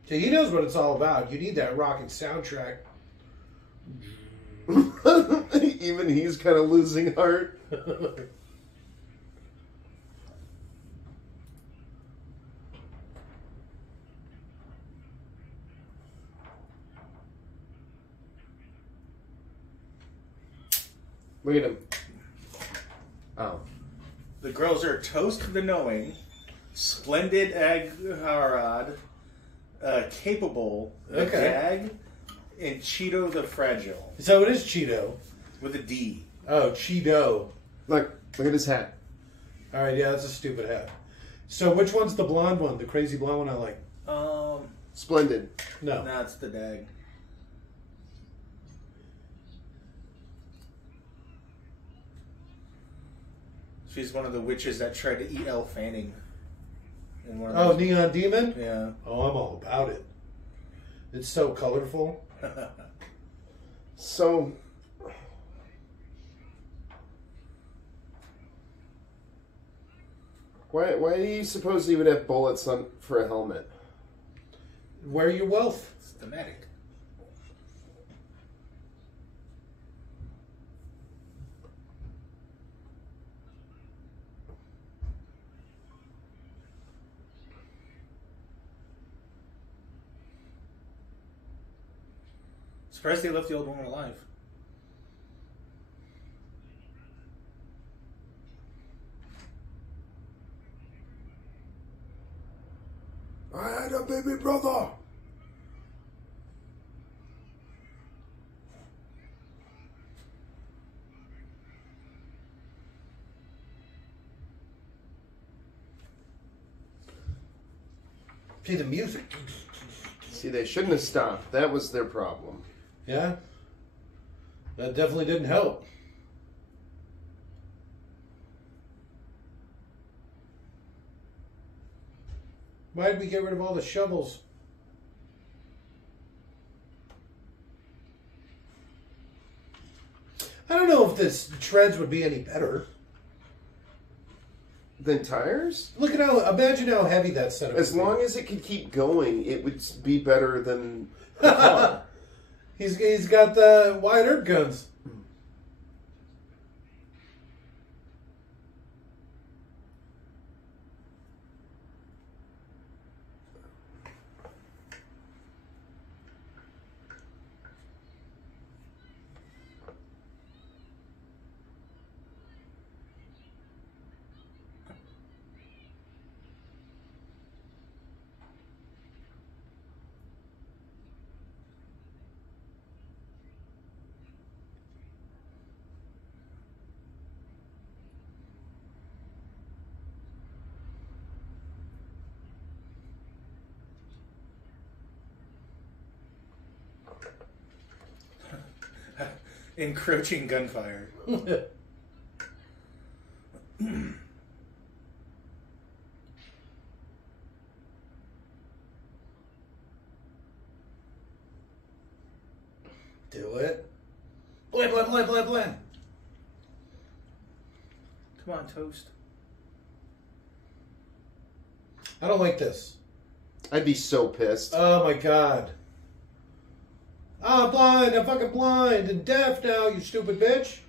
See, he knows what it's all about. You need that rocking soundtrack. Even he's kind of losing heart. Look at him. Oh. The girls are Toast the Knowing, Splendid Agharad, Capable, the Okay. Jag, and Cheeto the Fragile. So it is Cheeto. With a D. Oh, Cheeto. Look at his hat. All right, yeah, that's a stupid hat. So which one's the blonde one? The crazy blonde one I like? Splendid. No. That's the Dag. She's one of the witches that tried to eat Elle Fanning. In one of Oh, those- Neon Demon? Yeah. Oh, I'm all about it. It's so colorful. So, why do you suppose he would have bullets on for a helmet? Wear your wealth. It's thematic. Surprised they left the old woman alive. I had a baby brother. See the music. See, they shouldn't have stopped. That was their problem. Yeah? That definitely didn't help. Why did we get rid of all the shovels? I don't know if this treads would be any better. Then tires? Look at how, imagine how heavy that setup is. As long as it could keep going, it would be better than the car. He's got the wide earth guns. Encroaching gunfire. Do it. Blam, blam, blam, blam, blam. Come on, Toast. I don't like this. I'd be so pissed. Oh my god. I'm blind. I'm fucking blind and deaf now, you stupid bitch.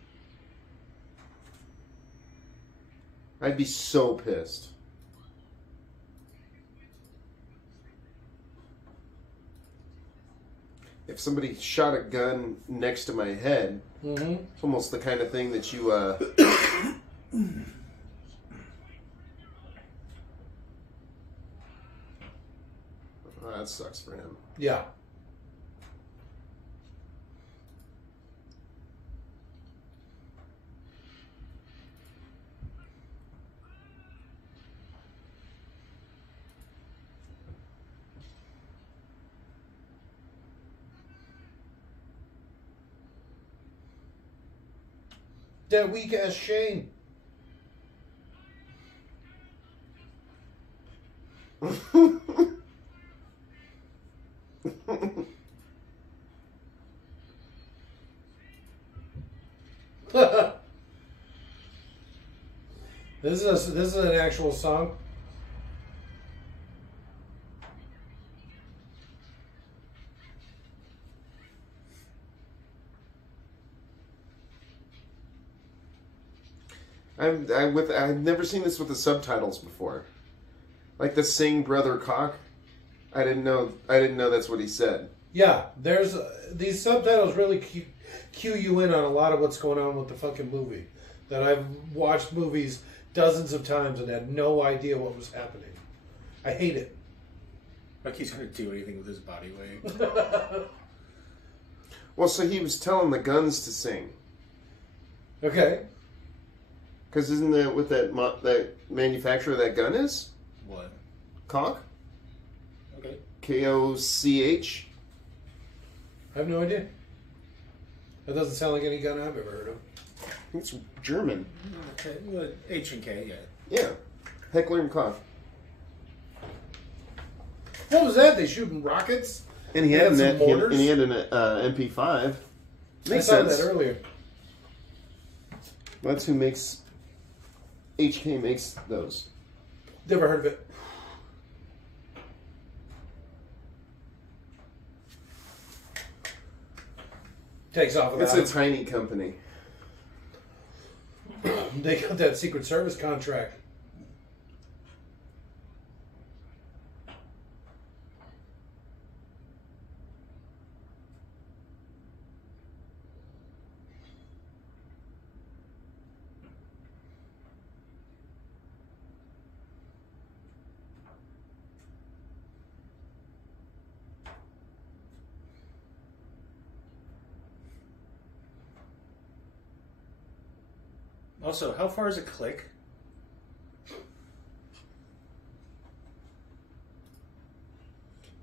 I'd be so pissed. If somebody shot a gun next to my head, it's almost the kind of thing that you, oh, that sucks for him. Yeah. That weak ass Shane. This is an actual song. I've never seen this with the subtitles before. Like the Sing Brother Cock. I didn't know that's what he said. Yeah, there's these subtitles really cue you in on a lot of what's going on with the fucking movie. That I've watched movies dozens of times and had no idea what was happening. I hate it. Like he's going to do anything with his body weight. Well, so he was telling the guns to sing. Okay. Because isn't that what that manufacturer of that gun is? What? Koch? Okay. Koch? I have no idea. That doesn't sound like any gun I've ever heard of. I think it's German. Okay. Well, H and K, yeah. Yeah. Heckler and Koch. What was that? They shooting rockets? And he had some mortars? And he had an MP5. Makes I saw sense. that earlier. That's who makes... HK makes those. Never heard of it. Takes off of It's that. a tiny company. They got that Secret Service contract. Also, how far is a click?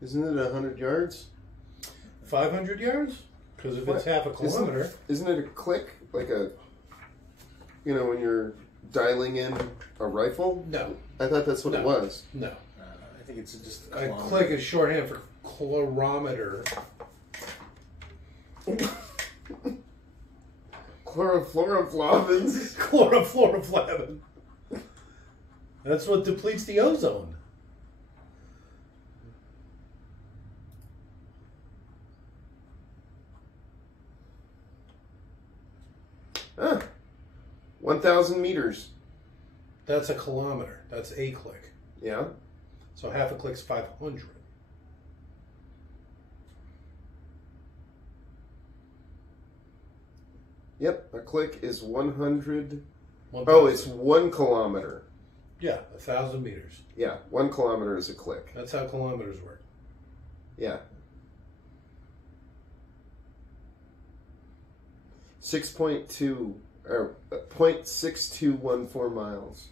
Isn't it 100 yards? 500 yards? Because if it's half a kilometer... Isn't it a click? Like a... You know, when you're dialing in a rifle? No. I thought that's what it was. No. I think it's just A click is shorthand for chlorometer. Chlorofluoroflavins. Chlorofluoroflavin. That's what depletes the ozone. Ah, 1,000 meters. That's a kilometer. That's a click. Yeah. So half a click's 500. Yep, a click is 100. 1,000. Oh, it's 1 kilometer. Yeah, 1,000 meters. Yeah, 1 kilometer is a click. That's how kilometers work. Yeah. 6.2 or 0.6214 miles.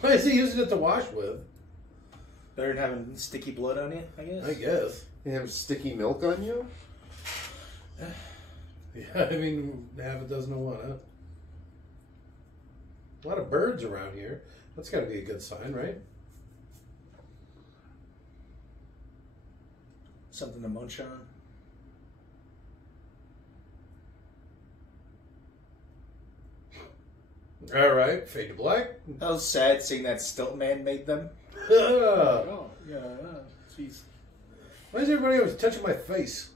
Why is he using it to wash with? Better than having sticky blood on you, I guess. I guess. You have sticky milk on you? Yeah, I mean, half a dozen of what, huh? A lot of birds around here. That's got to be a good sign, right? Something to munch on. All right, fade to black. That was sad seeing that Stiltman made them. Ah. Oh, yeah, jeez. Why is everybody always touching my face?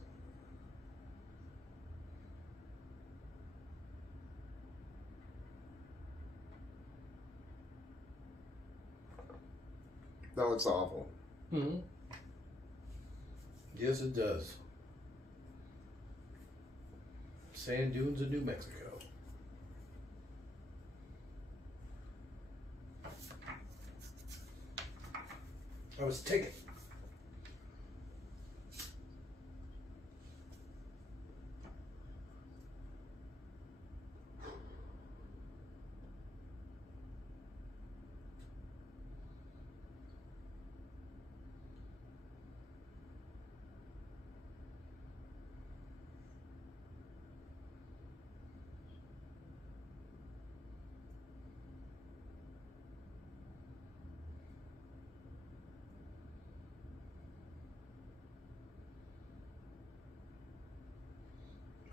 That looks awful. Mm-hmm. Yes, it does. Sand dunes of New Mexico. I was taken.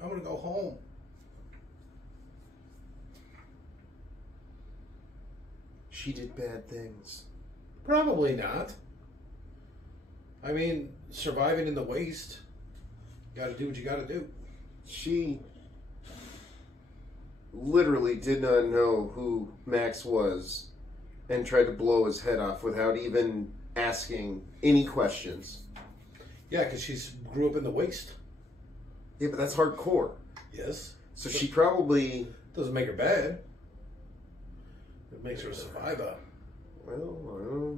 I'm going to go home. She did bad things. Probably not. I mean, surviving in the waste. You got to do what you got to do. She literally did not know who Max was and tried to blow his head off without even asking any questions. Yeah, because she grew up in the waste. Yeah, but that's hardcore. Yes. So she probably... Doesn't make her bad. It makes her a survivor. Well,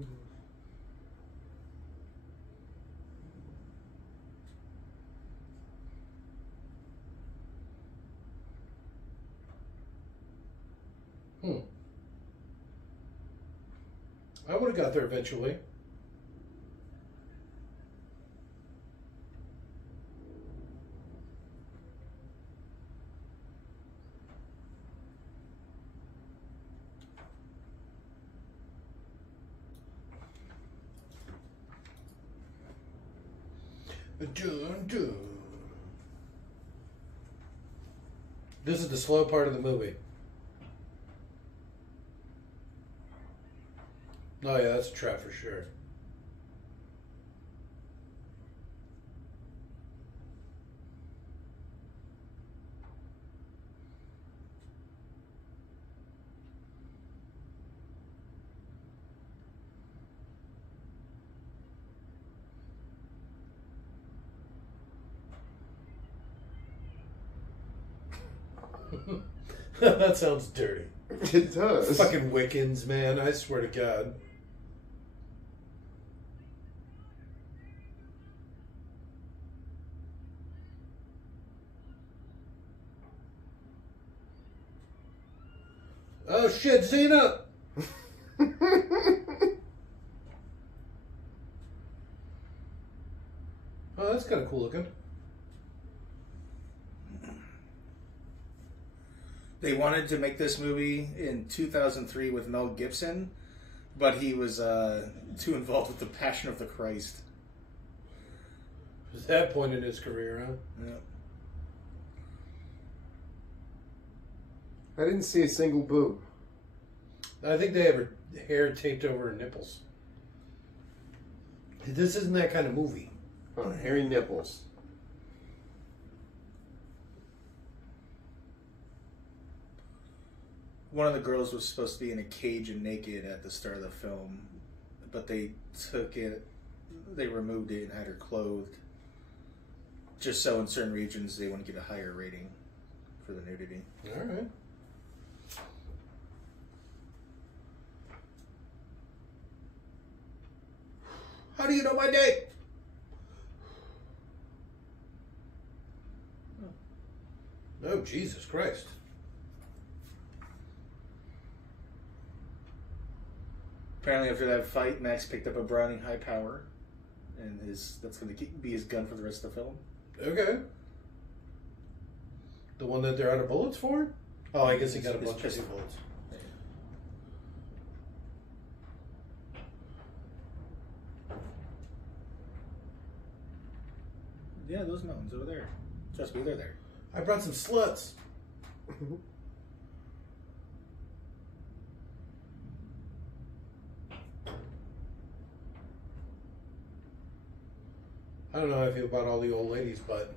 I would have got there eventually. Dun, dun. This is the slow part of the movie. Oh yeah, that's a trap for sure. That sounds dirty. it does. Fucking Wiccans, man. I swear to God. Oh shit, Xena! Oh, that's kind of cool looking. They wanted to make this movie in 2003 with Mel Gibson, but he was too involved with the Passion of the Christ. At that point in his career, huh? Yeah. I didn't see a single boob. I think they have her hair taped over her nipples. This isn't that kind of movie. Oh, hairy nipples. One of the girls was supposed to be in a cage and naked at the start of the film, but they removed it and had her clothed, just so in certain regions they wouldn't get a higher rating for the nudity. All right. How do you know my date? Oh, Jesus Christ. Apparently, after that fight, Max picked up a Browning high power, and that's going to be his gun for the rest of the film. Okay. The one that they're out of bullets for? Oh, I guess he got a His bunch of pistol. bullets. Yeah, those mountains over there. Trust me, they're there. I brought some sluts. I don't know how I feel about all the old ladies, but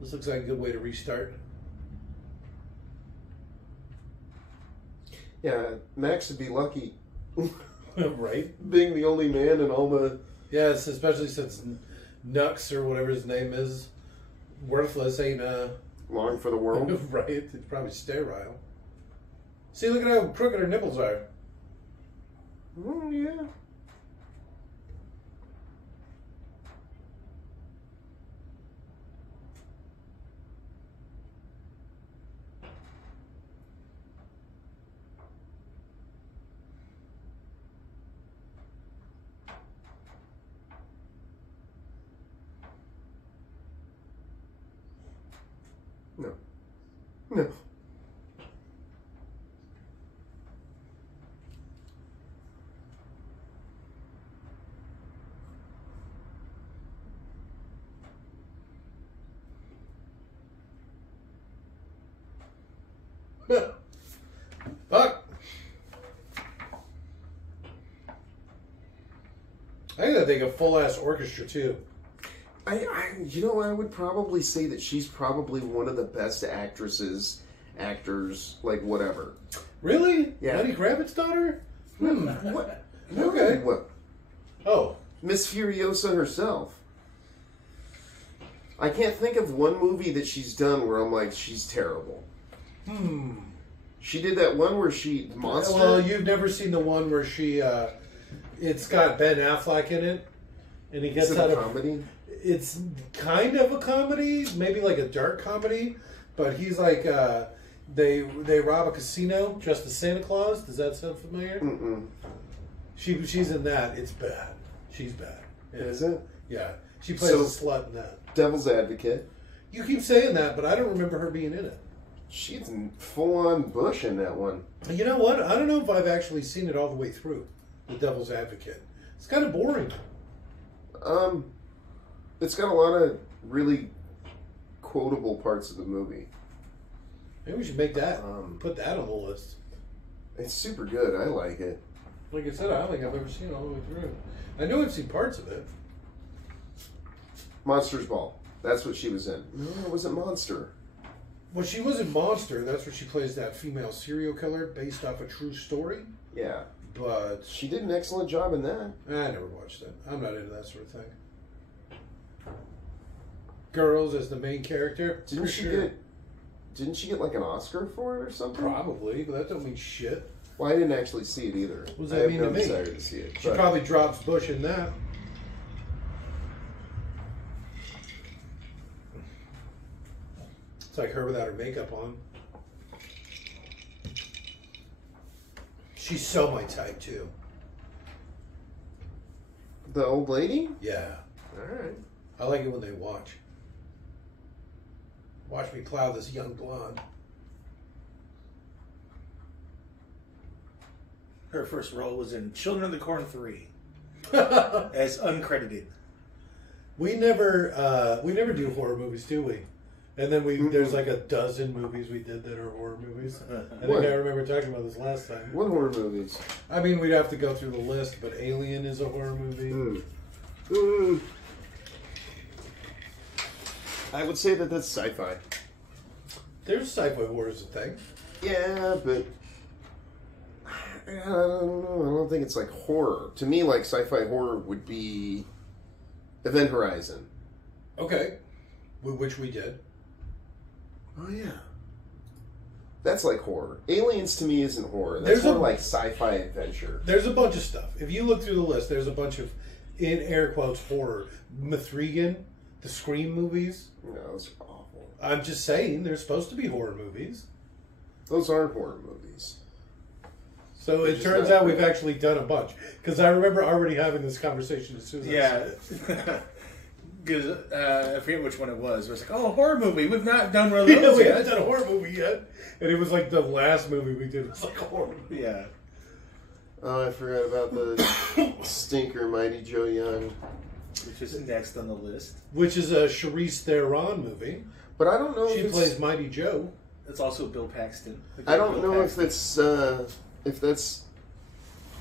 this looks like a good way to restart. Yeah, Max would be lucky. Right? Being the only man in all the... Yes, especially since Nux, or whatever his name is, worthless, ain't Long for the world. right? It's probably sterile. See, look at how crooked her nipples are. Oh, yeah. No. No. Fuck. I gotta think a full ass orchestra too. I would probably say that she's probably one of the best actors, like whatever. Really? Yeah. Lenny Kravitz's daughter? What? Okay. What? Oh. Miss Furiosa herself. I can't think of one movie that she's done where I'm like, she's terrible. She did that one where she Monster. Well, you've never seen the one where she. It's got Ben Affleck in it, and he gets Is it out a of. comedy? It's kind of a comedy, maybe like a dark comedy, but he's like they rob a casino dressed as Santa Claus. Does that sound familiar? Mm-mm. She's in that. It's bad. She's bad. Yeah. Is it? Yeah, she plays a slut in that. Devil's Advocate. You keep saying that, but I don't remember her being in it. She's full on Bush in that one. You know what? I don't know if I've actually seen it all the way through. The Devil's Advocate. It's kind of boring. It's got a lot of really quotable parts of the movie. Maybe we should make that. Put that on the list. It's super good. I like it. Like I said, I don't think I've ever seen it all the way through. I know I've seen parts of it. Monsters Ball. That's what she was in. No, it wasn't Monster. Well, she was in Monster. That's where she plays that female serial killer based off a true story. Yeah. But She did an excellent job in that. I never watched it. I'm not into that sort of thing. Girls as the main character. Didn't she get like an Oscar for it or something? Probably, but that don't mean shit. Well, I didn't actually see it either. What does I that have mean no to me? desire to see it. She but- probably drops Bush in that. It's like her without her makeup on. She's so my type too. The old lady? Yeah. Alright. I like it when they watch. Watch me plow this young blonde. Her first role was in Children of the Corn 3 as uncredited. We never do horror movies, do we? And then there's like a dozen movies we did that are horror movies. I think I remember talking about this last time. What horror movies? I mean, we'd have to go through the list, but Alien is a horror movie. I would say that that's sci-fi. There's sci-fi horror as a thing. Yeah, but I don't know. I don't think it's like horror. To me, like sci-fi horror would be Event Horizon. Okay. Which we did. Oh yeah. That's like horror. Aliens to me isn't horror. That's There's more a- like sci-fi adventure. There's a bunch of stuff. If you look through the list, there's a bunch of, in air quotes, horror. Mithrigan, the Scream movies. No, those are awful. I'm just saying, they're supposed to be horror movies. Those are horror movies. So They're it just turns not out we've great. actually done a bunch. Because I remember already having this conversation as soon as I Yeah. said it. Because I forget which one it was. It was like, oh, horror movie. We've not done one of Yeah, those we yet. haven't done a horror movie yet. And it was like the last movie we did was like a horror movie. Yeah. Oh, I forgot about the stinker Mighty Joe Young. Which is next on the list. Which is a Charlize Theron movie. But I don't know She if it's... plays Mighty Joe. It's also Bill Paxton. I don't Bill know Paxton.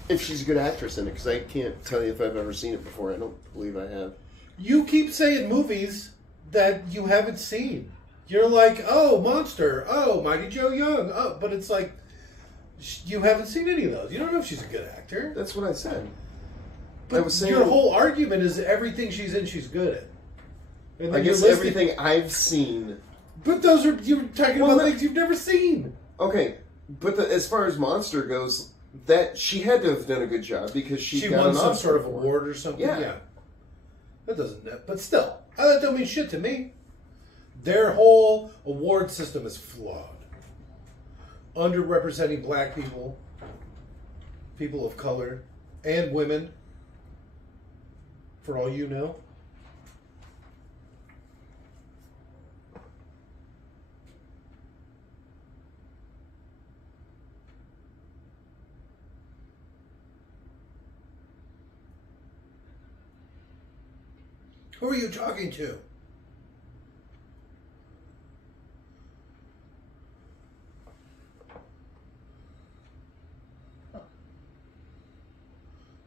if she's a good actress in it, because I can't tell you if I've ever seen it before. I don't believe I have. You keep saying movies that you haven't seen. You're like, oh, Monster. Oh, Mighty Joe Young. Oh, but it's like, you haven't seen any of those. You don't know if she's a good actor. That's what I said. But I was saying- your whole argument is everything she's in, she's good at. And I then guess you're listing- everything I've seen... But those are, you're talking Well, about no- things you've never seen. Okay, but as far as Monster goes, that she had to have done a good job because she got won an some Oscar sort of for it. award or something. Yeah. Yeah. That doesn't, but still, that don't mean shit to me. Their whole award system is flawed. Underrepresenting black people, people of color, and women, for all you know. Who are you talking to?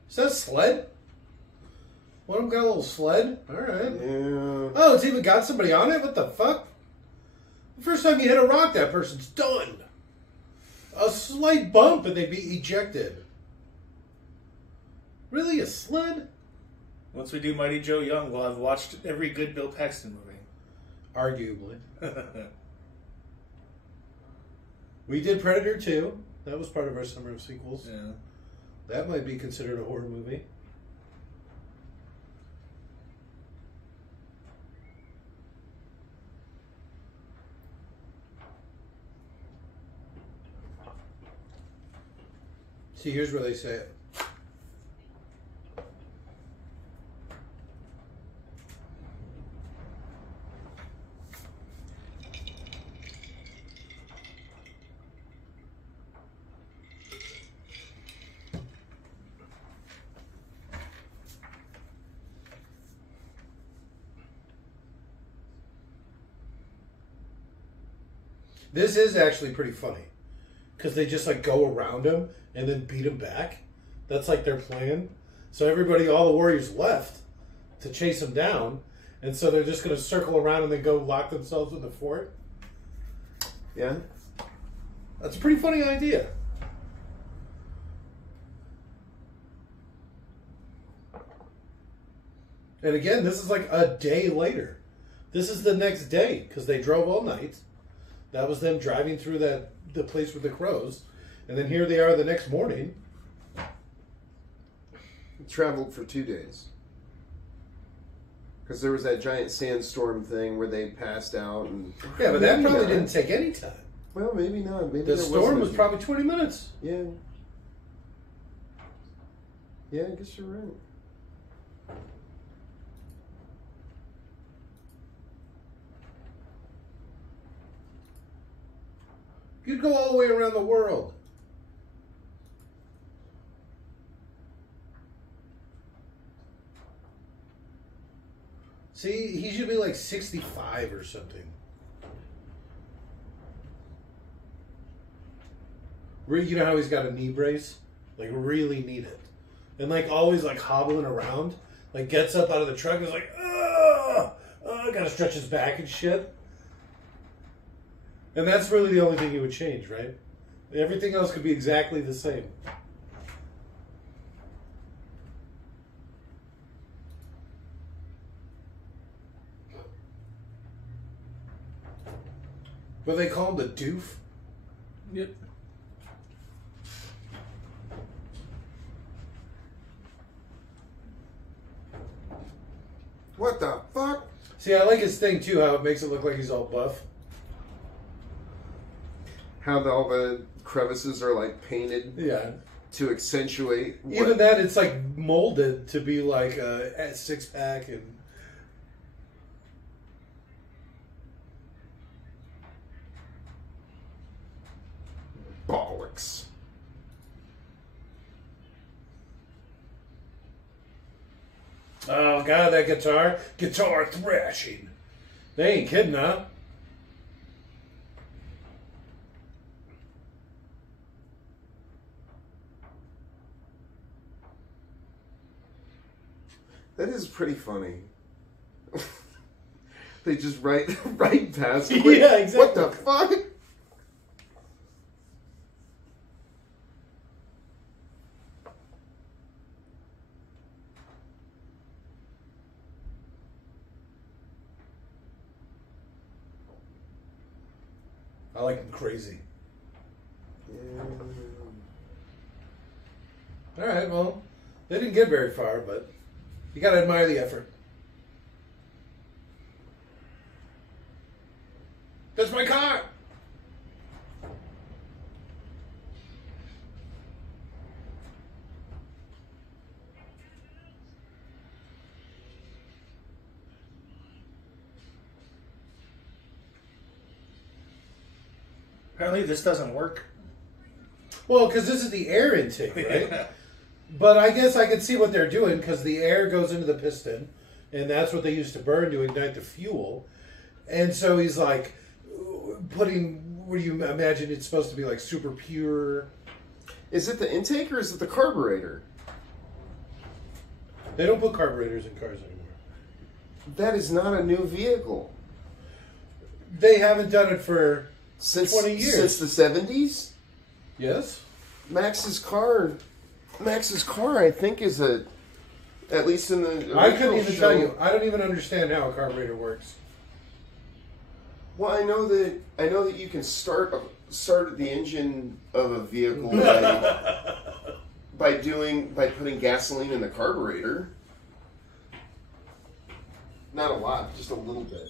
Is that a sled? One of them got a little sled? Alright. Yeah. Oh, it's even got somebody on it? What the fuck? The first time you hit a rock, that person's done. A slight bump and they'd be ejected. Really? A sled? Once we do Mighty Joe Young, we'll have watched every good Bill Paxton movie. Arguably. We did Predator 2. That was part of our summer of sequels. Yeah. That might be considered a horror movie. See, here's where they say it. This is actually pretty funny. Because they just like go around him and then beat him back. That's like their plan. So everybody, all the warriors left to chase him down. And so they're just going to circle around and then go lock themselves in the fort. Yeah. That's a pretty funny idea. And again, this is like a day later. This is the next day because they drove all night. That was them driving through the place with the crows. And then here they are the next morning. Traveled for 2 days. Because there was that giant sandstorm thing where they passed out. And Yeah, but that probably didn't take any time. Well, maybe not. Maybe The storm was probably 20 minutes. Yeah. Yeah, I guess you're right. You'd go all the way around the world. See, he should be like 65 or something. You know how he's got a knee brace? Like, really need it. And, like, always, like, hobbling around. Like, gets up out of the truck and is like, ugh! Gotta stretch his back and shit. And that's really the only thing he would change, right? Everything else could be exactly the same. What do they call him? The doof? Yep. What the fuck? See, I like his thing, too, how it makes it look like he's all buff. How all the crevices are like painted Yeah. to accentuate. Even that, it's like molded to be like a six-pack and... Bollocks. Oh, God, that guitar. Guitar thrashing. They ain't kidding, huh? That is pretty funny. They just right past it. Yeah, exactly. What the fuck? I like him crazy. Yeah. All right, well, they didn't get very far, but you got to admire the effort. That's my car! Apparently this doesn't work. Well, because this is the air intake, right? But I guess I can see what they're doing because the air goes into the piston, and that's what they use to burn to ignite the fuel. And so he's like putting, what do you imagine it's supposed to be like super pure? Is it the intake or is it the carburetor? They don't put carburetors in cars anymore. That is not a new vehicle. They haven't done it for Since 20 years. Since the 70s? Yes. Max's car, I think, is at least in the I couldn't original even show. tell you. I don't even understand how a carburetor works. Well, I know that you can start the engine of a vehicle by putting gasoline in the carburetor. Not a lot, just a little bit.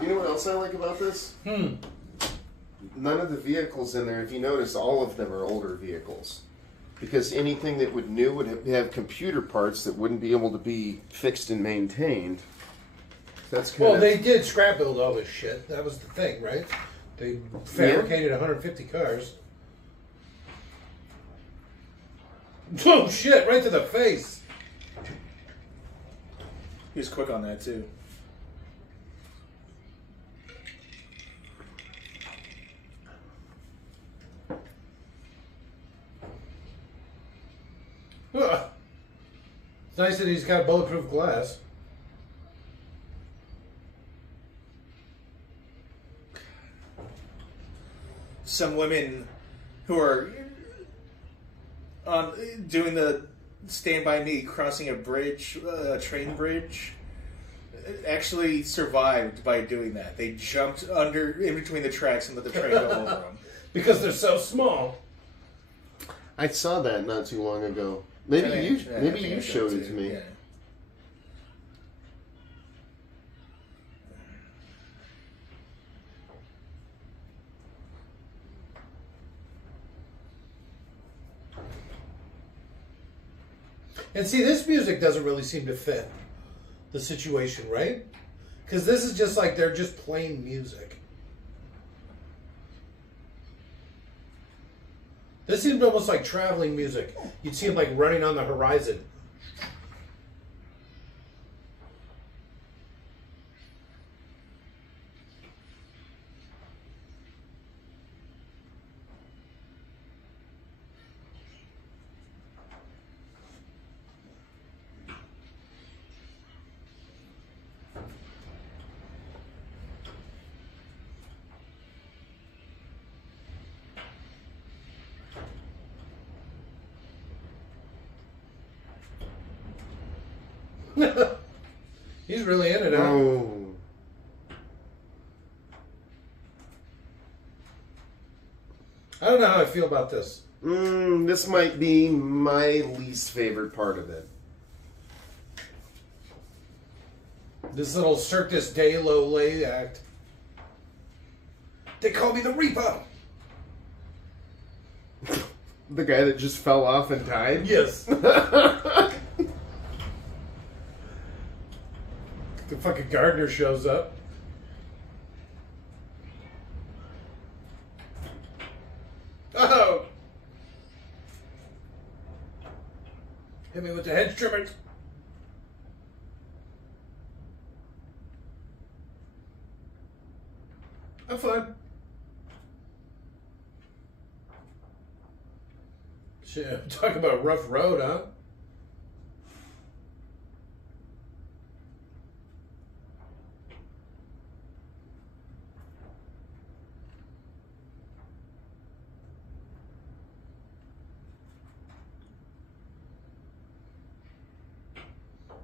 You know what else I like about this? None of the vehicles in there, if you notice, all of them are older vehicles. Because anything that would new would have computer parts that wouldn't be able to be fixed and maintained. That's kind Well, of... they did scrap build all this shit. That was the thing, right? They fabricated 150 cars. Oh shit! Right to the face. He was quick on that too. Ugh. It's nice that he's got bulletproof glass. Some women who are doing the Stand By Me crossing a bridge, a train bridge, actually survived by doing that. They jumped in between the tracks and let the train go over them. Because they're so small. I saw that not too long ago. Maybe you showed it to me. Yeah. And see, this music doesn't really seem to fit the situation, right? Because this is just like they're just playing music. This seemed almost like traveling music. You'd see them like running on the horizon. He's really in it, huh? Oh. I don't know how I feel about this. This might be my least favorite part of it. This little Circus de Lolay act. They call me the Reaper. The guy that just fell off and died? Yes. The fucking gardener shows up. Oh! Hit me with the hedge trimmers. I'm fine. Shit, talk about a rough road, huh?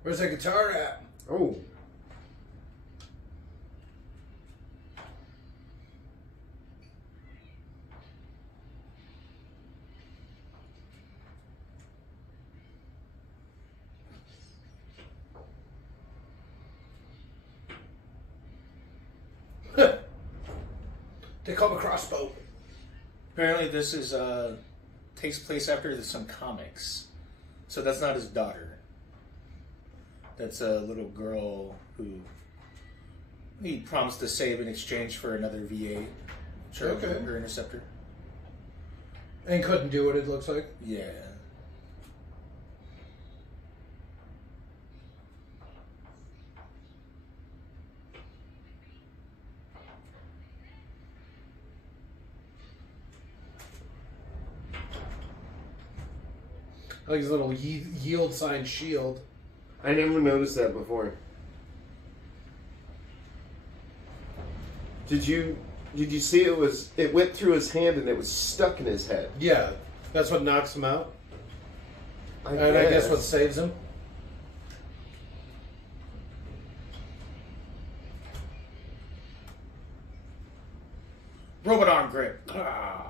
Where's that guitar at? Oh. They call him a crossbow. Apparently, this is takes place after some comics, so that's not his daughter. That's a little girl who he promised to save in exchange for another VA Charger or Interceptor. And couldn't do it, it looks like. Yeah. I like his little yield sign shield. I never noticed that before. Did you see it went through his hand and it was stuck in his head? Yeah, that's what knocks him out. I guess what saves him. Robot arm grip. Ah.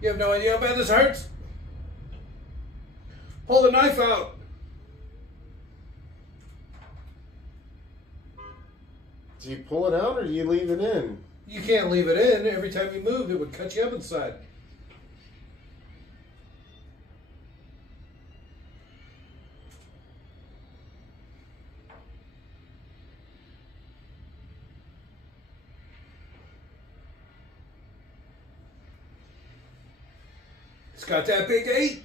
You have no idea how bad this hurts? Pull the knife out. Do you pull it out or do you leave it in? You can't leave it in. Every time you moved, it would cut you up inside. It's got that big 8.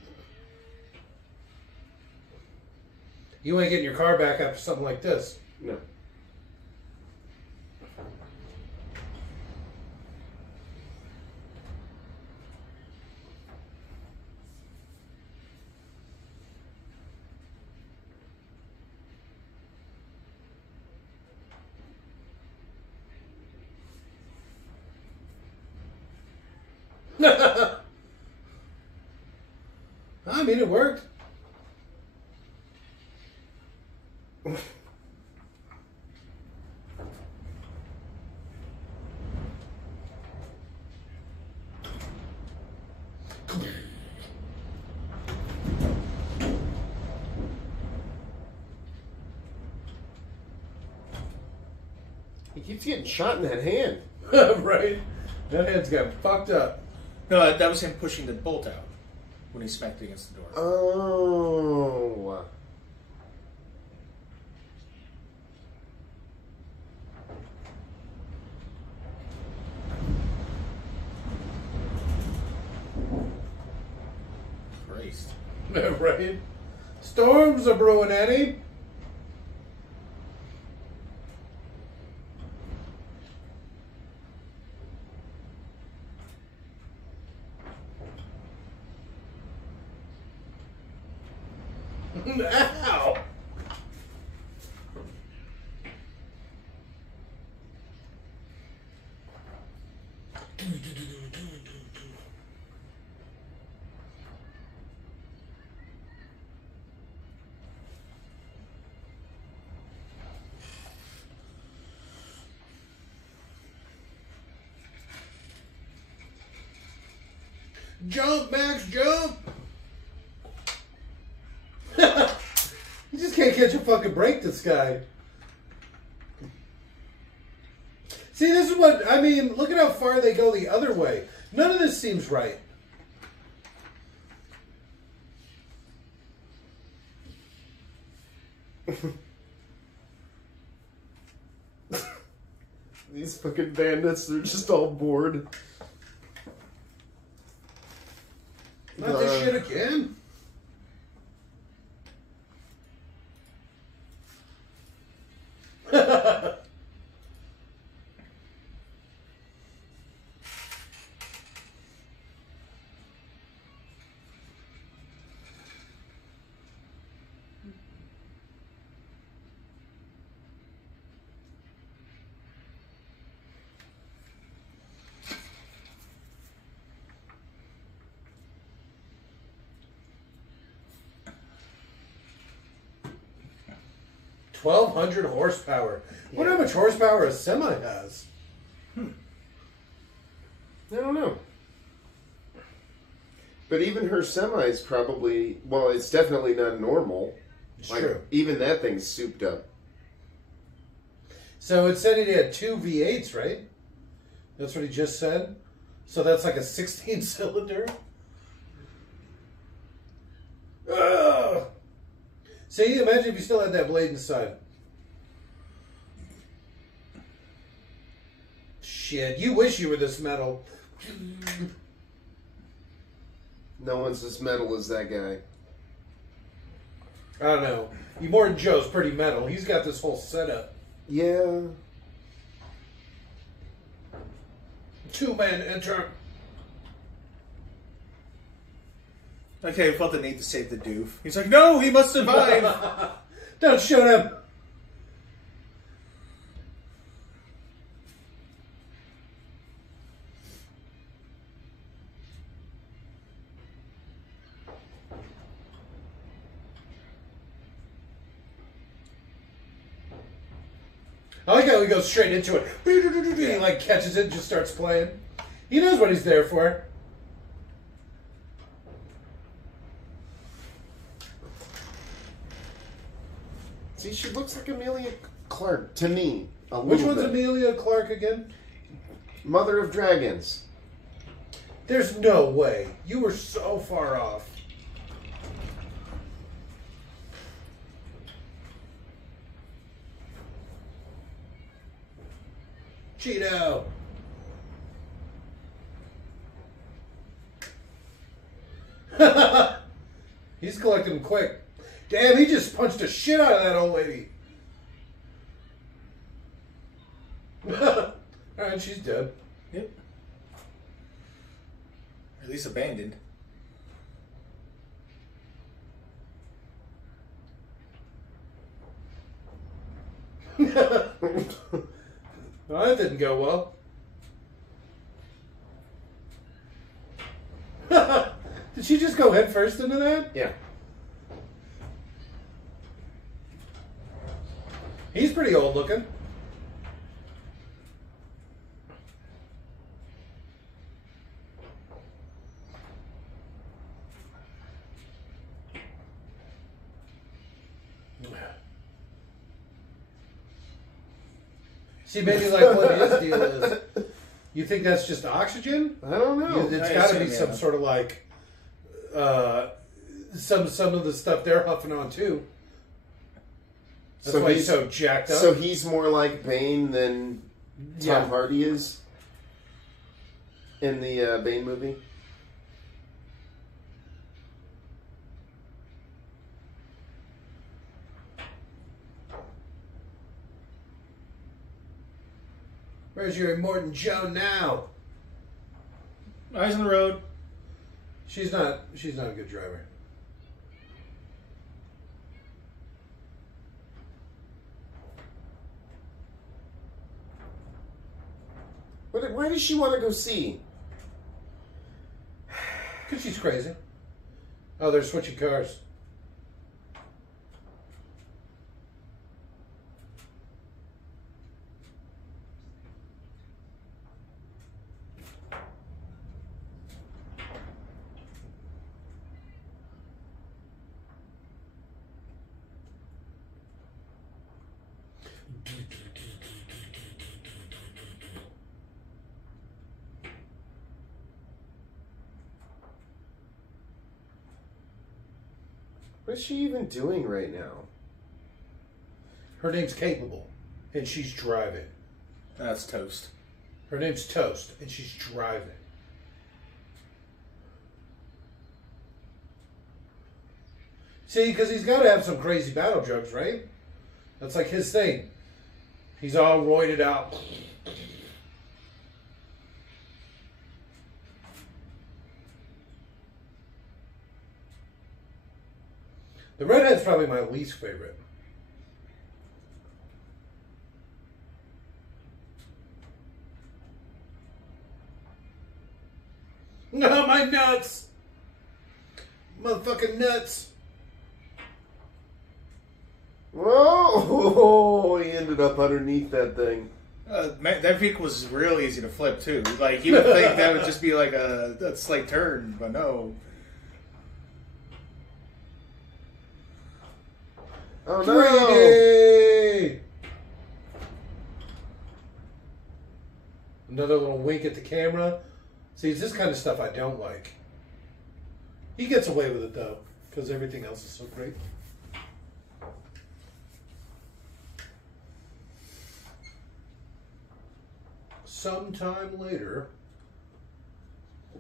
You ain't getting your car back after something like this. No. I mean, it worked. He keeps getting shot in that hand. Right? That hand's got fucked up. No, that was him pushing the bolt out when he smacked it against the door. Oh. Christ. Right? Storms are brewing, Eddie. Ow! Jump, Max, jump! You just can't catch a fucking break, this guy. See, this is what, I mean, look at how far they go the other way. None of this seems right. These fucking bandits, they're just all bored. Not this shit again? 1,200 horsepower. I wonder how much horsepower a semi has. I don't know. But even her semi is probably, well, it's definitely not normal. It's like, true. Even that thing's souped up. So it said it had 2 V8s, right? That's what he just said? So that's like a 16-cylinder? Ugh. See, imagine if you still had that blade inside. Shit, you wish you were this metal. No one's as metal as that guy. I don't know. Morton Joe's pretty metal. He's got this whole setup. Yeah. 2-man enter. Okay, I felt the need to save the doof. He's like, no, he must survive. Don't shoot him. I like how he goes straight into it. He like catches it and just starts playing. He knows what he's there for. See, she looks like Amelia Clark to me. Which one's bit. Amelia Clark again? Mother of Dragons. There's no way. You were so far off. Cheeto. He's collecting them quick. Damn, he just punched the shit out of that old lady. Alright, she's dead. Yep. At least abandoned. Well, that didn't go well. Did she just go head first into that? Yeah. He's pretty old looking. See, maybe like what his deal is. You think that's just oxygen? I don't know. It's I got to be assume, some sort of like some of the stuff they're huffing on too. That's why he's so jacked up. So he's more like Bane than Tom Hardy is in the Bane movie. Where's your Morton Joe now? Eyes on the road. She's not a good driver. Why does she want to go see? Because she's crazy. Oh, they're switching cars. What is she even doing right now? Her name's Capable, and she's driving. That's toast. Her name's Toast, and she's driving. See, because he's got to have some crazy battle drugs, right? That's like his thing. He's all roided out. The redhead's probably my least favorite. No, my nuts! Motherfucking nuts! Whoa! Oh, he ended up underneath that thing. Man, that vehicle was real easy to flip too. Like you would think that would just be like a slight turn, but no. Oh no! 3D! Another little wink at the camera. See, it's this kind of stuff I don't like. He gets away with it though, because everything else is so great. Sometime later,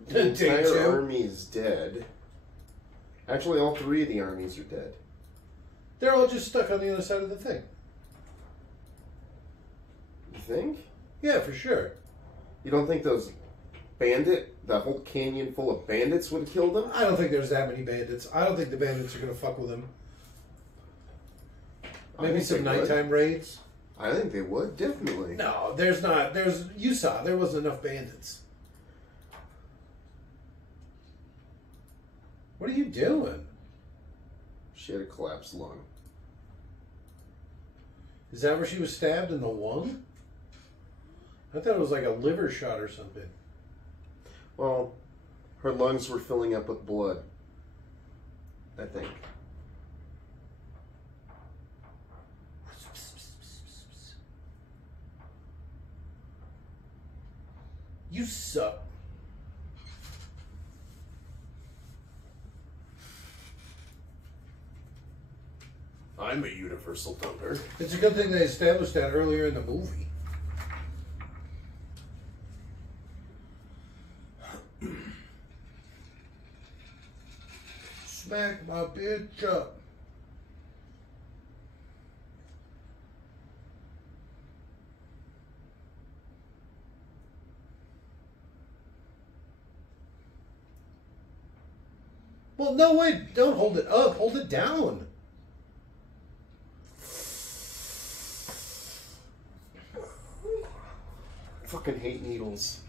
The Day entire two. army is dead. Actually, all 3 of the armies are dead. They're all just stuck on the other side of the thing. You think? Yeah, for sure. You don't think the whole canyon full of bandits would have killed them? I don't think there's that many bandits. I don't think the bandits are going to fuck with them. Maybe some nighttime raids. I think they would, definitely. No, there's not. You saw, there wasn't enough bandits. What are you doing? She had a collapsed lung. Is that where she was stabbed in the lung? I thought it was like a liver shot or something. Well, her lungs were filling up with blood. I think. You suck. I'm a universal donor. It's a good thing they established that earlier in the movie. Smack my bitch up. Well, no, wait. Don't hold it up. Hold it down. Fucking hate needles.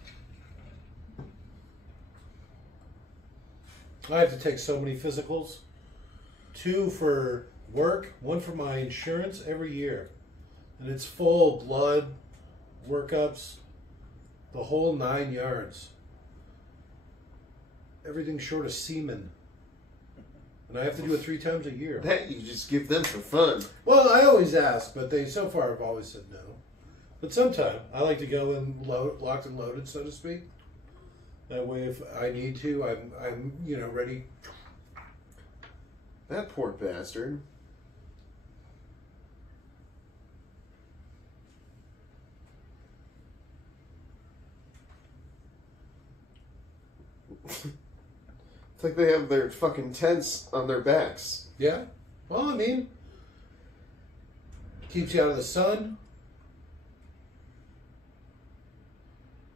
I have to take so many physicals. 2 for work, 1 for my insurance every year. And it's full blood, workups, the whole 9 yards. Everything short of semen. And I have to do it 3 times a year. That you just give them for fun. Well, I always ask, but they so far have always said no. But sometime I like to go in locked and loaded, so to speak. That way, if I need to, I'm ready. That poor bastard. It's like they have their fucking tents on their backs. Yeah. Well, I mean, keeps you out of the sun.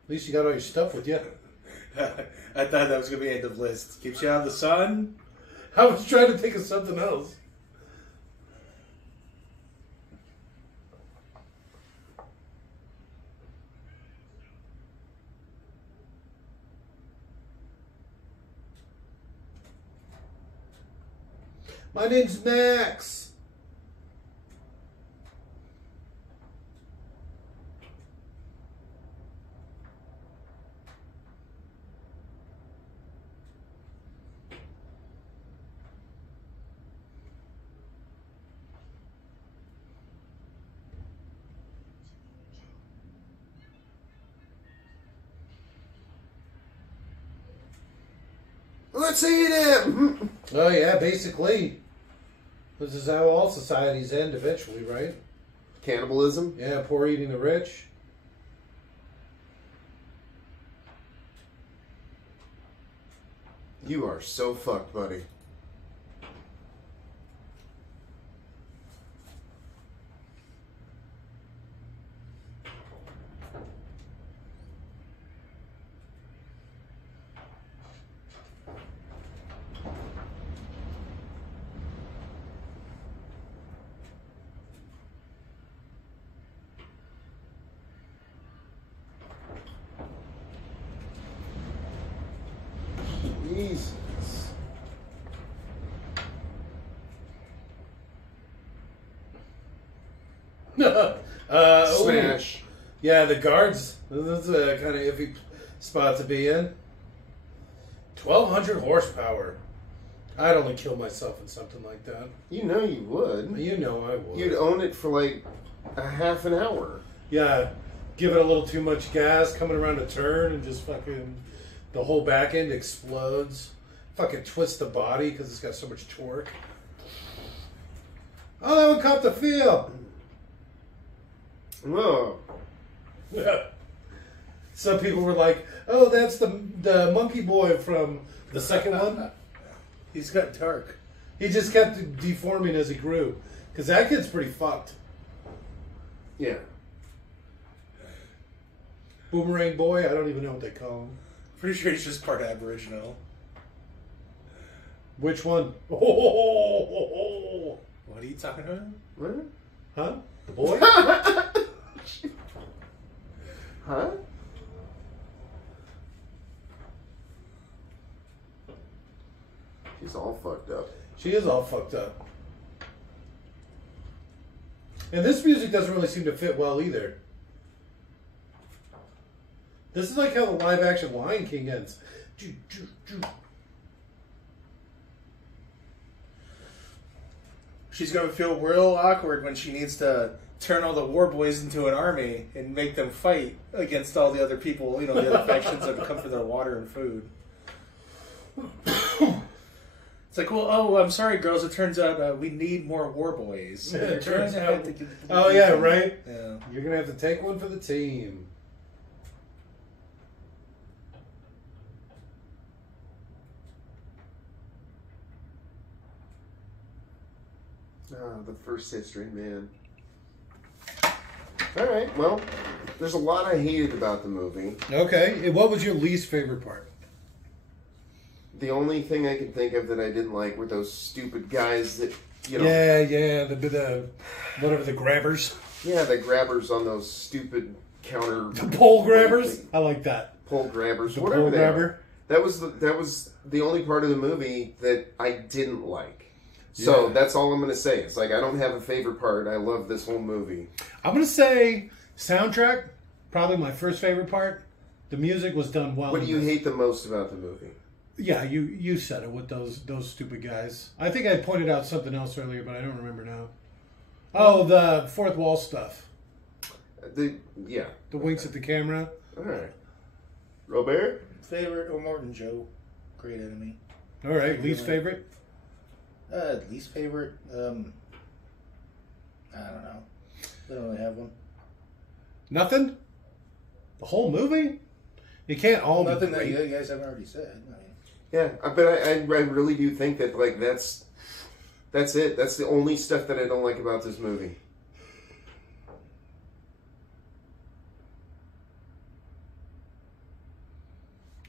At least you got all your stuff with you. I thought that was going to be end of list. Keeps you out of the sun. I was trying to think of something else. My name's Max. Let's eat him! Oh yeah, basically. This is how all societies end eventually, right? Cannibalism? Yeah, poor eating the rich. You are so fucked, buddy. Jesus. Smash. Ooh. Yeah, the guards. That's a kind of iffy spot to be in. 1,200 horsepower. I'd only kill myself in something like that. You know you would. You know I would. You'd own it for like a half an hour. Yeah, give it a little too much gas coming around a turn and just fucking the whole back end explodes. Fucking twist the body because it's got so much torque. Oh, that one caught the feel. Whoa. Yeah. Some people were like, "Oh, that's the monkey boy from the second one." He's got dark. He just kept deforming as he grew because that kid's pretty fucked. Yeah. Boomerang boy, I don't even know what they call him. Pretty sure he's just part Aboriginal. Which one? Oh, What are you talking about? What? huh? The boy? Huh? She's all fucked up. She is all fucked up. And this music doesn't really seem to fit well either. This is like how the live action Lion King ends. She's gonna feel real awkward when she needs to turn all the war boys into an army and make them fight against all the other people, you know, the other factions that come for their water and food. It's like, well, oh, I'm sorry, girls. It turns out we need more war boys. It turns out. Oh yeah, right. Yeah. You're gonna have to take one for the team. The first history, man. Alright, well, there's a lot I hated about the movie. Okay, what was your least favorite part? The only thing I could think of that I didn't like were those stupid guys that, you know... Yeah, the whatever, the grabbers. Yeah, the grabbers on those stupid counter... The pole grabbers? I like that. Pole grabbers, The whatever pole they grabber? are. That was the only part of the movie that I didn't like. So Yeah. that's all I'm going to say. It's like, I don't have a favorite part. I love this whole movie. I'm gonna say soundtrack, probably my first favorite part. The music was done well. What do in you this. hate the most about the movie? Yeah, you said it with those stupid guys. I think I pointed out something else earlier, but I don't remember now. Oh, the fourth wall stuff. Yeah. The winks at the camera. All right. Robert? Favorite? Oh, Morton Joe. Great enemy. All right, least favorite? Least favorite? I don't know. I don't really have one. Nothing? The whole movie? You can't all Nothing be that great. you guys haven't already said. I mean, Yeah, but I really do think that, like, that's it. That's the only stuff that I don't like about this movie.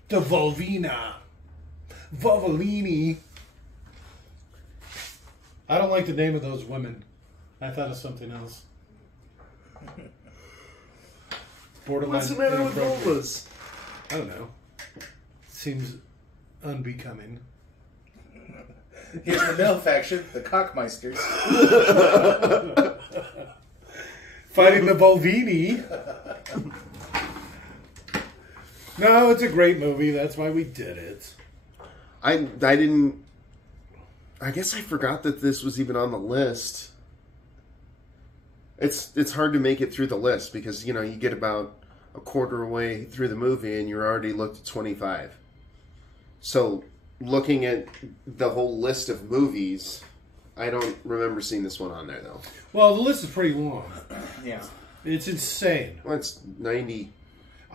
The Volvina. Volvolini. I don't like the name of those women. I thought of something else. Borderline. What's the matter with inappropriate. Volvas? I don't know. Seems unbecoming. here's the male faction, the Cockmeisters. Fighting the Volvini. No, it's a great movie. That's why we did it. I didn't... I guess I forgot that this was even on the list. It's hard to make it through the list because, you know, you get about a quarter way through the movie and you're already looked at 25. So, looking at the whole list of movies, I don't remember seeing this one on there, though. Well, the list is pretty long. Yeah. It's insane. Well, it's 90...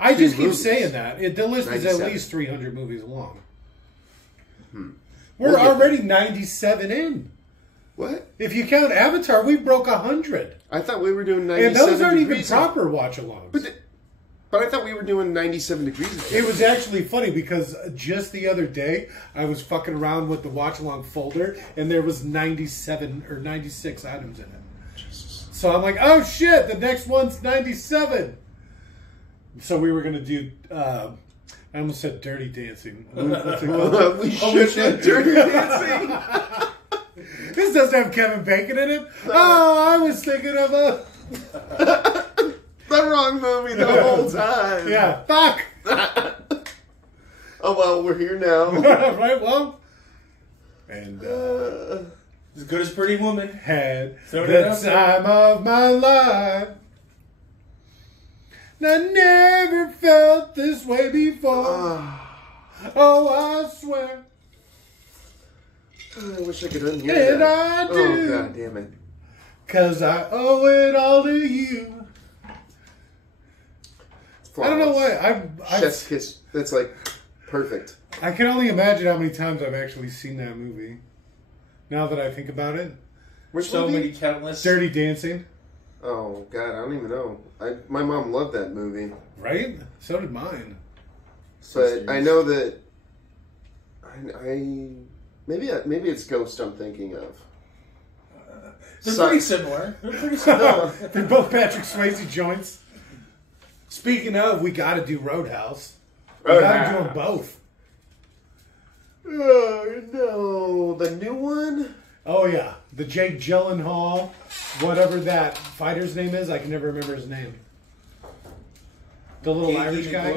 I just keep movies. saying that. The list is at 97. least 300 movies long. We'll We're get already 97 in. What? If you count Avatar, we broke 100. I thought we were doing 97 And those aren't even degrees. proper watch-alongs. But I thought we were doing 97 degrees. It was actually funny because just the other day, I was fucking around with the watch-along folder, and there was 97 or 96 items in it. Jesus. So I'm like, oh shit, the next one's 97. So we were going to do, I almost said Dirty Dancing. What's it called? We should have Dirty Dancing. This doesn't have Kevin Bacon in it. Oh, I was thinking of The wrong movie the whole time. Yeah, fuck! Oh, well, we're here now. Right, well. And, As good as Pretty Woman. had Throwing it the out there. time of my life. And I never felt this way before. Oh, I swear. I wish I could unhear And that. I do. Oh, God damn it. 'Cause I owe it all to you. I don't know why. Chef's kiss. That's like perfect. I can only imagine how many times I've actually seen that movie. Now that I think about it. Which So movie? many countless. Dirty Dancing. Oh, God, I don't even know. My mom loved that movie. Right? So did mine. But I know that maybe it's Ghost I'm thinking of. They're Suck. pretty similar. They're pretty similar. They're both Patrick Swayze joints. Speaking of, we got to do Roadhouse. We got to do them both. Oh no, the new one. Oh yeah, the Jake Gyllenhaal, whatever that fighter's name is, I can never remember his name. The little Irish guy.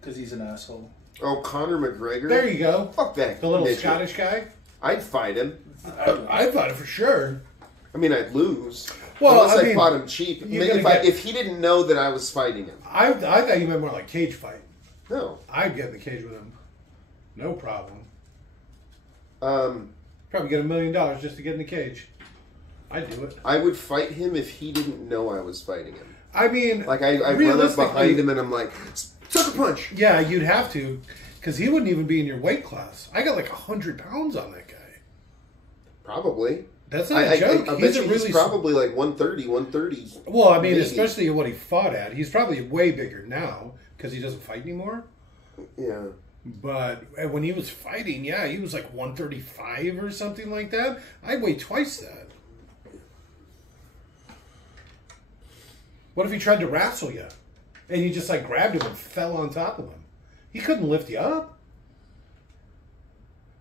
Because he's an asshole. Oh, Conor McGregor. There you go. Fuck that. The little midget. Scottish guy. I'd fight him. I thought it for sure. I mean, I'd lose. Well, Unless I I mean, fought him cheap. you're Maybe gonna get- if he didn't know that I was fighting him. I thought you meant more like cage fight. No. I'd get in the cage with him. No problem. Um, Probably get $1 million just to get in the cage. I'd do it. I would fight him if he didn't know I was fighting him. I mean, Like, I run up realistically- behind him and I'm like, sucker punch! Yeah, you'd have to, because he wouldn't even be in your weight class. I got like 100 pounds on that guy. Probably. That's not a joke. I bet He's you a really he's probably like 130, 130. well. I mean, maybe. especially what he fought at. He's probably way bigger now because he doesn't fight anymore. Yeah. But when he was fighting, yeah, he was like 135 or something like that. I weigh twice that. What if he tried to wrestle you, and you just like grabbed him and fell on top of him? He couldn't lift you up.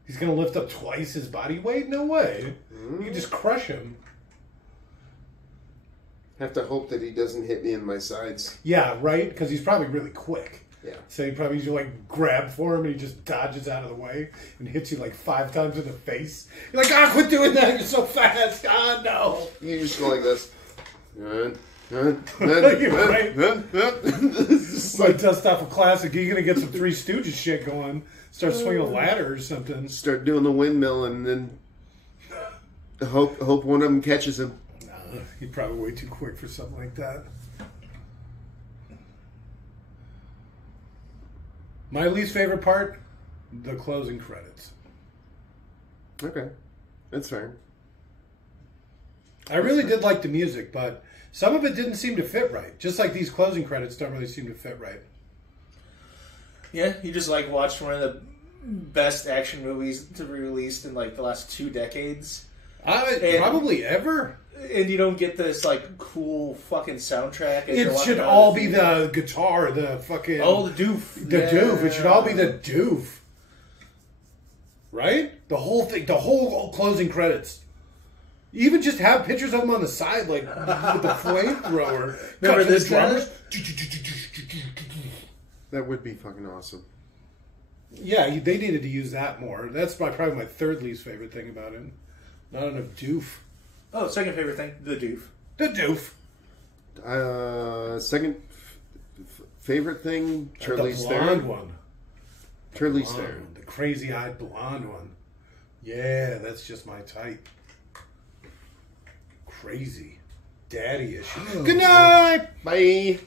He's going to lift up twice his body weight? No way. You can just crush him. Have to hope that he doesn't hit me in my sides. Yeah, right? Because he's probably really quick. Yeah. So you probably just like grab for him and he just dodges out of the way and hits you like 5 times in the face. You're like, quit doing that. You're so fast. No. You just go like this. Right. It's Like dust off a classic. You're going to get some Three Stooges shit going. Start swinging a ladder or something. Start doing the windmill and then hope one of them catches him. Nah, you're probably way too quick for something like that. My least favorite part, the closing credits. Okay. That's fair. I really did like the music, but some of it didn't seem to fit right. Just like these closing credits don't really seem to fit right. Yeah, you just like watched one of the best action movies to be released in like the last 2 decades. Probably ever. And you don't get this like cool fucking soundtrack. as you're It walking should out all of the be theater. the guitar, the fucking... Oh, the doof. The doof. It should all be the doof. Right? The whole thing, the whole closing credits. Even just have pictures of them on the side, like with the flamethrower. Remember Cut to this the drummers. That would be fucking awesome. Yeah, they needed to use that more. That's probably my third least favorite thing about it. Not enough doof. Oh, second favorite thing, the doof. The doof. Second favorite thing, Charlize The blonde Theron. one. Charlize Blonde, Theron. the crazy-eyed blonde one. Yeah, that's just my type. Crazy. Daddy issues. Good night. Bye.